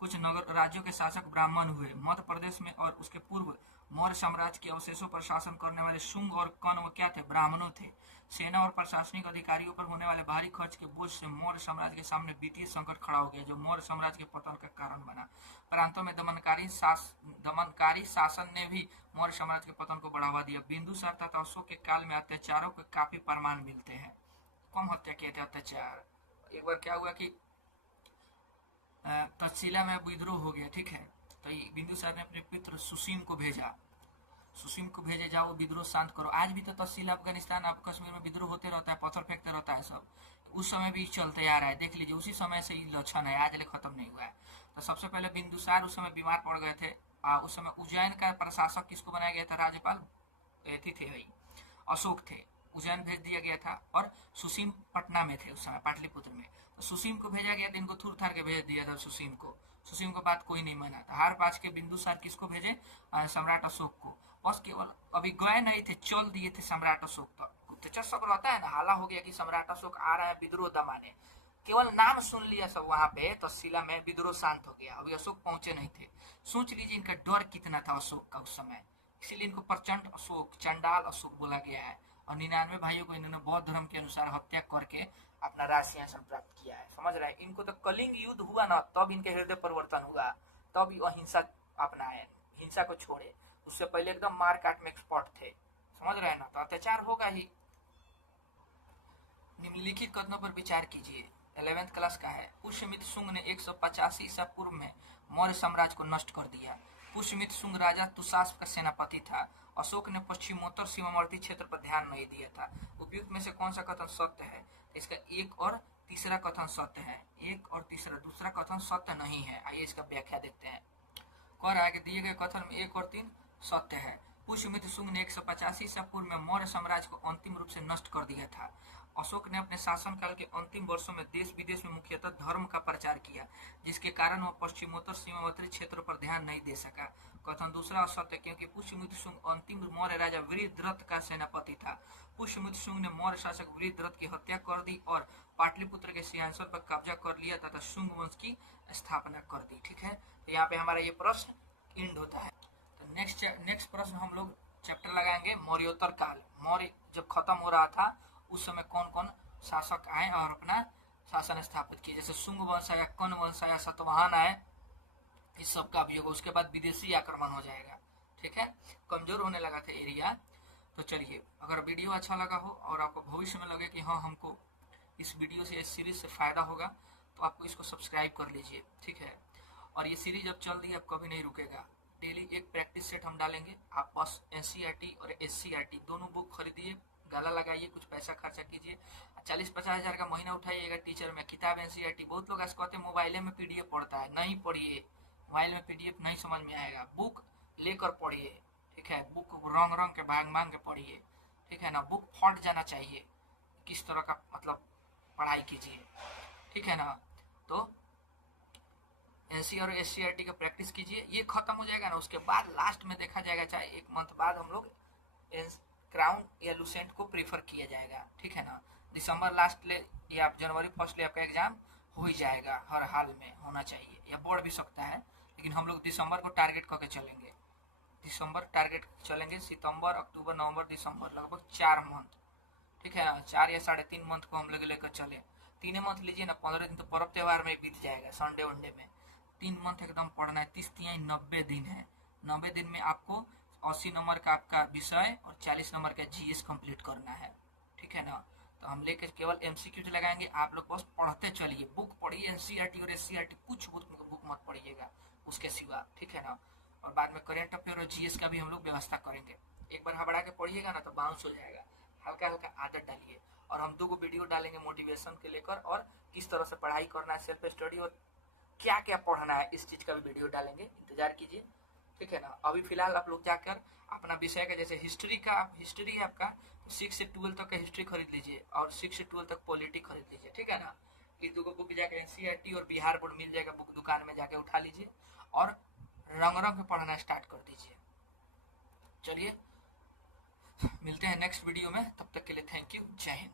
कुछ नगर राज्यों के शासक ब्राह्मण हुए। मध्य प्रदेश में और उसके पूर्व मौर्य साम्राज्य के अवशेषों पर शासन करने वाले शुंग और कण्व क्या थे? ब्राह्मणों थे। सेना और प्रशासनिक अधिकारियों पर होने वाले भारी खर्च के बोझ से मौर्य साम्राज्य के सामने वित्तीय संकट खड़ा हो गया, जो मौर्य साम्राज्य के पतन का कारण बना। प्रांतों में दमनकारी शासन ने भी मौर्य साम्राज्य के पतन को बढ़ावा दिया। बिंदुसार तथा अशोक के काल में अत्याचारों के काफी प्रमाण मिलते हैं। कम हत्या किए थे अत्याचार। एक बार क्या हुआ कि तक्षशिला में विद्रोह हो गया, ठीक है, तो बिंदुसार ने अपने पुत्र सुसीम को भेजा, जाओ विद्रोह शांत करो। आज भी तो तक्षशिला अफगानिस्तान अब कश्मीर में विद्रोह होते रहता है, पत्थर फेंकते रहता है सब, उस समय भी चलते आ रहा है, देख लीजिए, उसी समय से ये लक्षण है, आज ले खत्म नहीं हुआ है। तो सबसे पहले बिंदुसार उस समय बीमार पड़ गए थे। उस समय उज्जैन का प्रशासक किसको बनाया गया था? राज्यपाल थे भाई, अशोक थे। उज्जैन भेज दिया गया था और सुसीम पटना में थे उस समय, पाटलिपुत्र में। तो सुसीम को भेजा गया था, इनको थूर थार के भेज दिया था सुसीम को बात कोई नहीं माना था। हार पास के बिंदुसार किसको भेजे? सम्राट अशोक को। बस केवल अभी गए नहीं थे, चल दिए थे सम्राट अशोक तक। गुप्तचर सब रहता है ना, हाला हो गया कि सम्राट अशोक आ रहा है विद्रोह दमाने, केवल नाम सुन लिया सब वहां पे तक्षशिला में, विद्रोह शांत हो गया। अभी अशोक पहुंचे नहीं थे। सोच लीजिए इनका डर कितना था अशोक का उस समय, इसीलिए इनको प्रचंड अशोक, चंडाल अशोक बोला गया है। और 99 भाइयों को इन्होंने बौद्ध धर्म के अनुसार हत्या करके अपना राज सिंहासन प्राप्त किया है, समझ रहे हैं। इनको तो कलिंग युद्ध हुआ ना, तब इनके हृदय परिवर्तन हुआ, तब अहिंसा अपनाए, हिंसा को छोड़े। उससे पहले एकदम मार काट में एक्सपर्ट थे, समझ रहे हैं ना, तो अत्याचार होगा ही। निम्नलिखित कथनों पर विचार कीजिए। 11th क्लास का है। पुष्यमित्र शुंग ने 185 ईसा पूर्व में मौर्य साम्राज्य को नष्ट कर दिया। पुष्यमित्र शुंग राजा तुषास्प का सेनापति था। अशोक ने पश्चिमोत्तर सीमावर्ती क्षेत्र पर ध्यान नहीं दिया था। उपयुक्त में से कौन सा कथन सत्य है? इसका 1 और तीसरा कथन सत्य है। 1 और तीसरा, दूसरा कथन सत्य नहीं है। आइए इसका व्याख्या देखते हैं। कह रहा है कि दिए गए कथन में 1 और 3 सत्य है। पुष्यमित्र शुंग ने 185 ईसा पूर्व में मौर्य साम्राज्य को अंतिम रूप से नष्ट कर दिया था। अशोक ने अपने शासनकाल के अंतिम वर्षों में देश विदेश में मुख्यतः धर्म का प्रचार किया, जिसके कारण वह पश्चिमोत्तर सीमावर्ती क्षेत्रों पर ध्यान नहीं दे सका। कथन दूसरा असत्य, क्योंकि पुष्यमित्र शुंग अंतिम मौर्य राजा वृद्धरथ का सेनापति था। पुष्यमित्र शुंग ने मौर्य शासक वृद्धरथ की हत्या कर दी और पाटलिपुत्र के सिंहासन पर कब्जा कर लिया तथा शुंग वंश की स्थापना कर दी। ठीक है, तो यहाँ पे हमारा ये प्रश्न इंड होता है। तो नेक्स्ट प्रश्न हम लोग चैप्टर लगाएंगे मौर्योत्तर काल। मौर्य जब खत्म हो रहा था उस समय कौन कौन शासक आए और अपना शासन स्थापित किए, जैसे शुंग वंश आया, कण्व वंश आया, सातवाहन आए, इस सब का अभियोग। उसके बाद विदेशी आक्रमण हो जाएगा। ठीक है, कमजोर होने लगा था एरिया। तो चलिए, अगर वीडियो अच्छा लगा हो और आपको भविष्य में लगे कि हाँ हमको इस वीडियो से, इस सीरीज से फायदा होगा, तो आपको इसको सब्सक्राइब कर लीजिए। ठीक है, और ये सीरीज अब चल रही है, अब कभी नहीं रुकेगा। डेली एक प्रैक्टिस सेट हम डालेंगे। आप बस NCERT और SCERT दोनों बुक खरीदिए, गाला लगाइए, कुछ पैसा खर्चा कीजिए, 40-50 हज़ार का महीना उठाइएगा टीचर में। किताब NCERT, बहुत लोग ऐसे कहते हैं मोबाइल में PDF पढ़ता है, नहीं पढ़िए, मोबाइल में PDF नहीं समझ में आएगा, बुक लेकर पढ़िए। ठीक है, बुक रंग रंग के भाग मांग के पढ़िए। ठीक है ना, बुक फट जाना चाहिए, किस तरह का मतलब पढ़ाई कीजिए, ठीक है ना। तो एनसी और एससीईआरटी का प्रैक्टिस कीजिए, ये खत्म हो जाएगा ना, उसके बाद लास्ट में देखा जाएगा, चाहे 1 मंथ बाद हम लोग क्राउन या लुसेंट को प्रीफर किया जाएगा, ठीक है ना। दिसंबर लास्ट ले या जनवरी फर्स्ट ले आपका एग्जाम हो ही जाएगा, हर हाल में होना चाहिए, या बढ़ भी सकता है, लेकिन हम लोग दिसंबर को टारगेट करके चलेंगे। दिसंबर टारगेट चलेंगे, सितंबर अक्टूबर नवंबर दिसंबर, लगभग 4 मंथ, ठीक है ना, 4 या 3.5 मंथ को हम लोग लेकर चले। 3 मंथ लीजिए ना, 15 दिन तो पर्व त्योहार में बीत जाएगा, संडे वनडे में। 3 मंथ एकदम पढ़ना है, 30 तिहाई 90 दिन है। 90 दिन में आपको 80 नंबर का आपका विषय और 40 नंबर का जीएस कंप्लीट करना है, ठीक है ना। तो हम लेके केवल एमसीक्यू लगाएंगे, आप लोग बस पढ़ते चलिए, बुक पढ़िए, एनसीईआरटी और एससीईआरटी कुछ बुक मत पढ़िएगा उसके सिवा, ठीक है ना। और बाद में करेंट अफेयर और जीएस का भी हम लोग व्यवस्था करेंगे। एक बार हबड़ा के पढ़िएगा ना तो बाउंस हो जाएगा, हल्का हल्का आदत डालिए। और हम 2 वीडियो डालेंगे मोटिवेशन के लेकर, और किस तरह से पढ़ाई करना है, सेल्फ स्टडी, और क्या क्या पढ़ना है, इस चीज का भी वीडियो डालेंगे, इंतजार कीजिए, ठीक है ना। अभी फिलहाल आप लोग जाकर अपना विषय का, जैसे हिस्ट्री है आपका, तो 6 से 12 तक का हिस्ट्री खरीद लीजिए, और 6 से 12 तक पॉलिटी खरीद लीजिए, ठीक है ना। ये 2 बुक जाकर एनसीईआरटी और बिहार बोर्ड मिल जाएगा, बुक दुकान में जाके उठा लीजिए, और रंग रंग पढ़ना स्टार्ट कर दीजिए। चलिए मिलते हैं नेक्स्ट वीडियो में, तब तक के लिए थैंक यू, जय हिंद।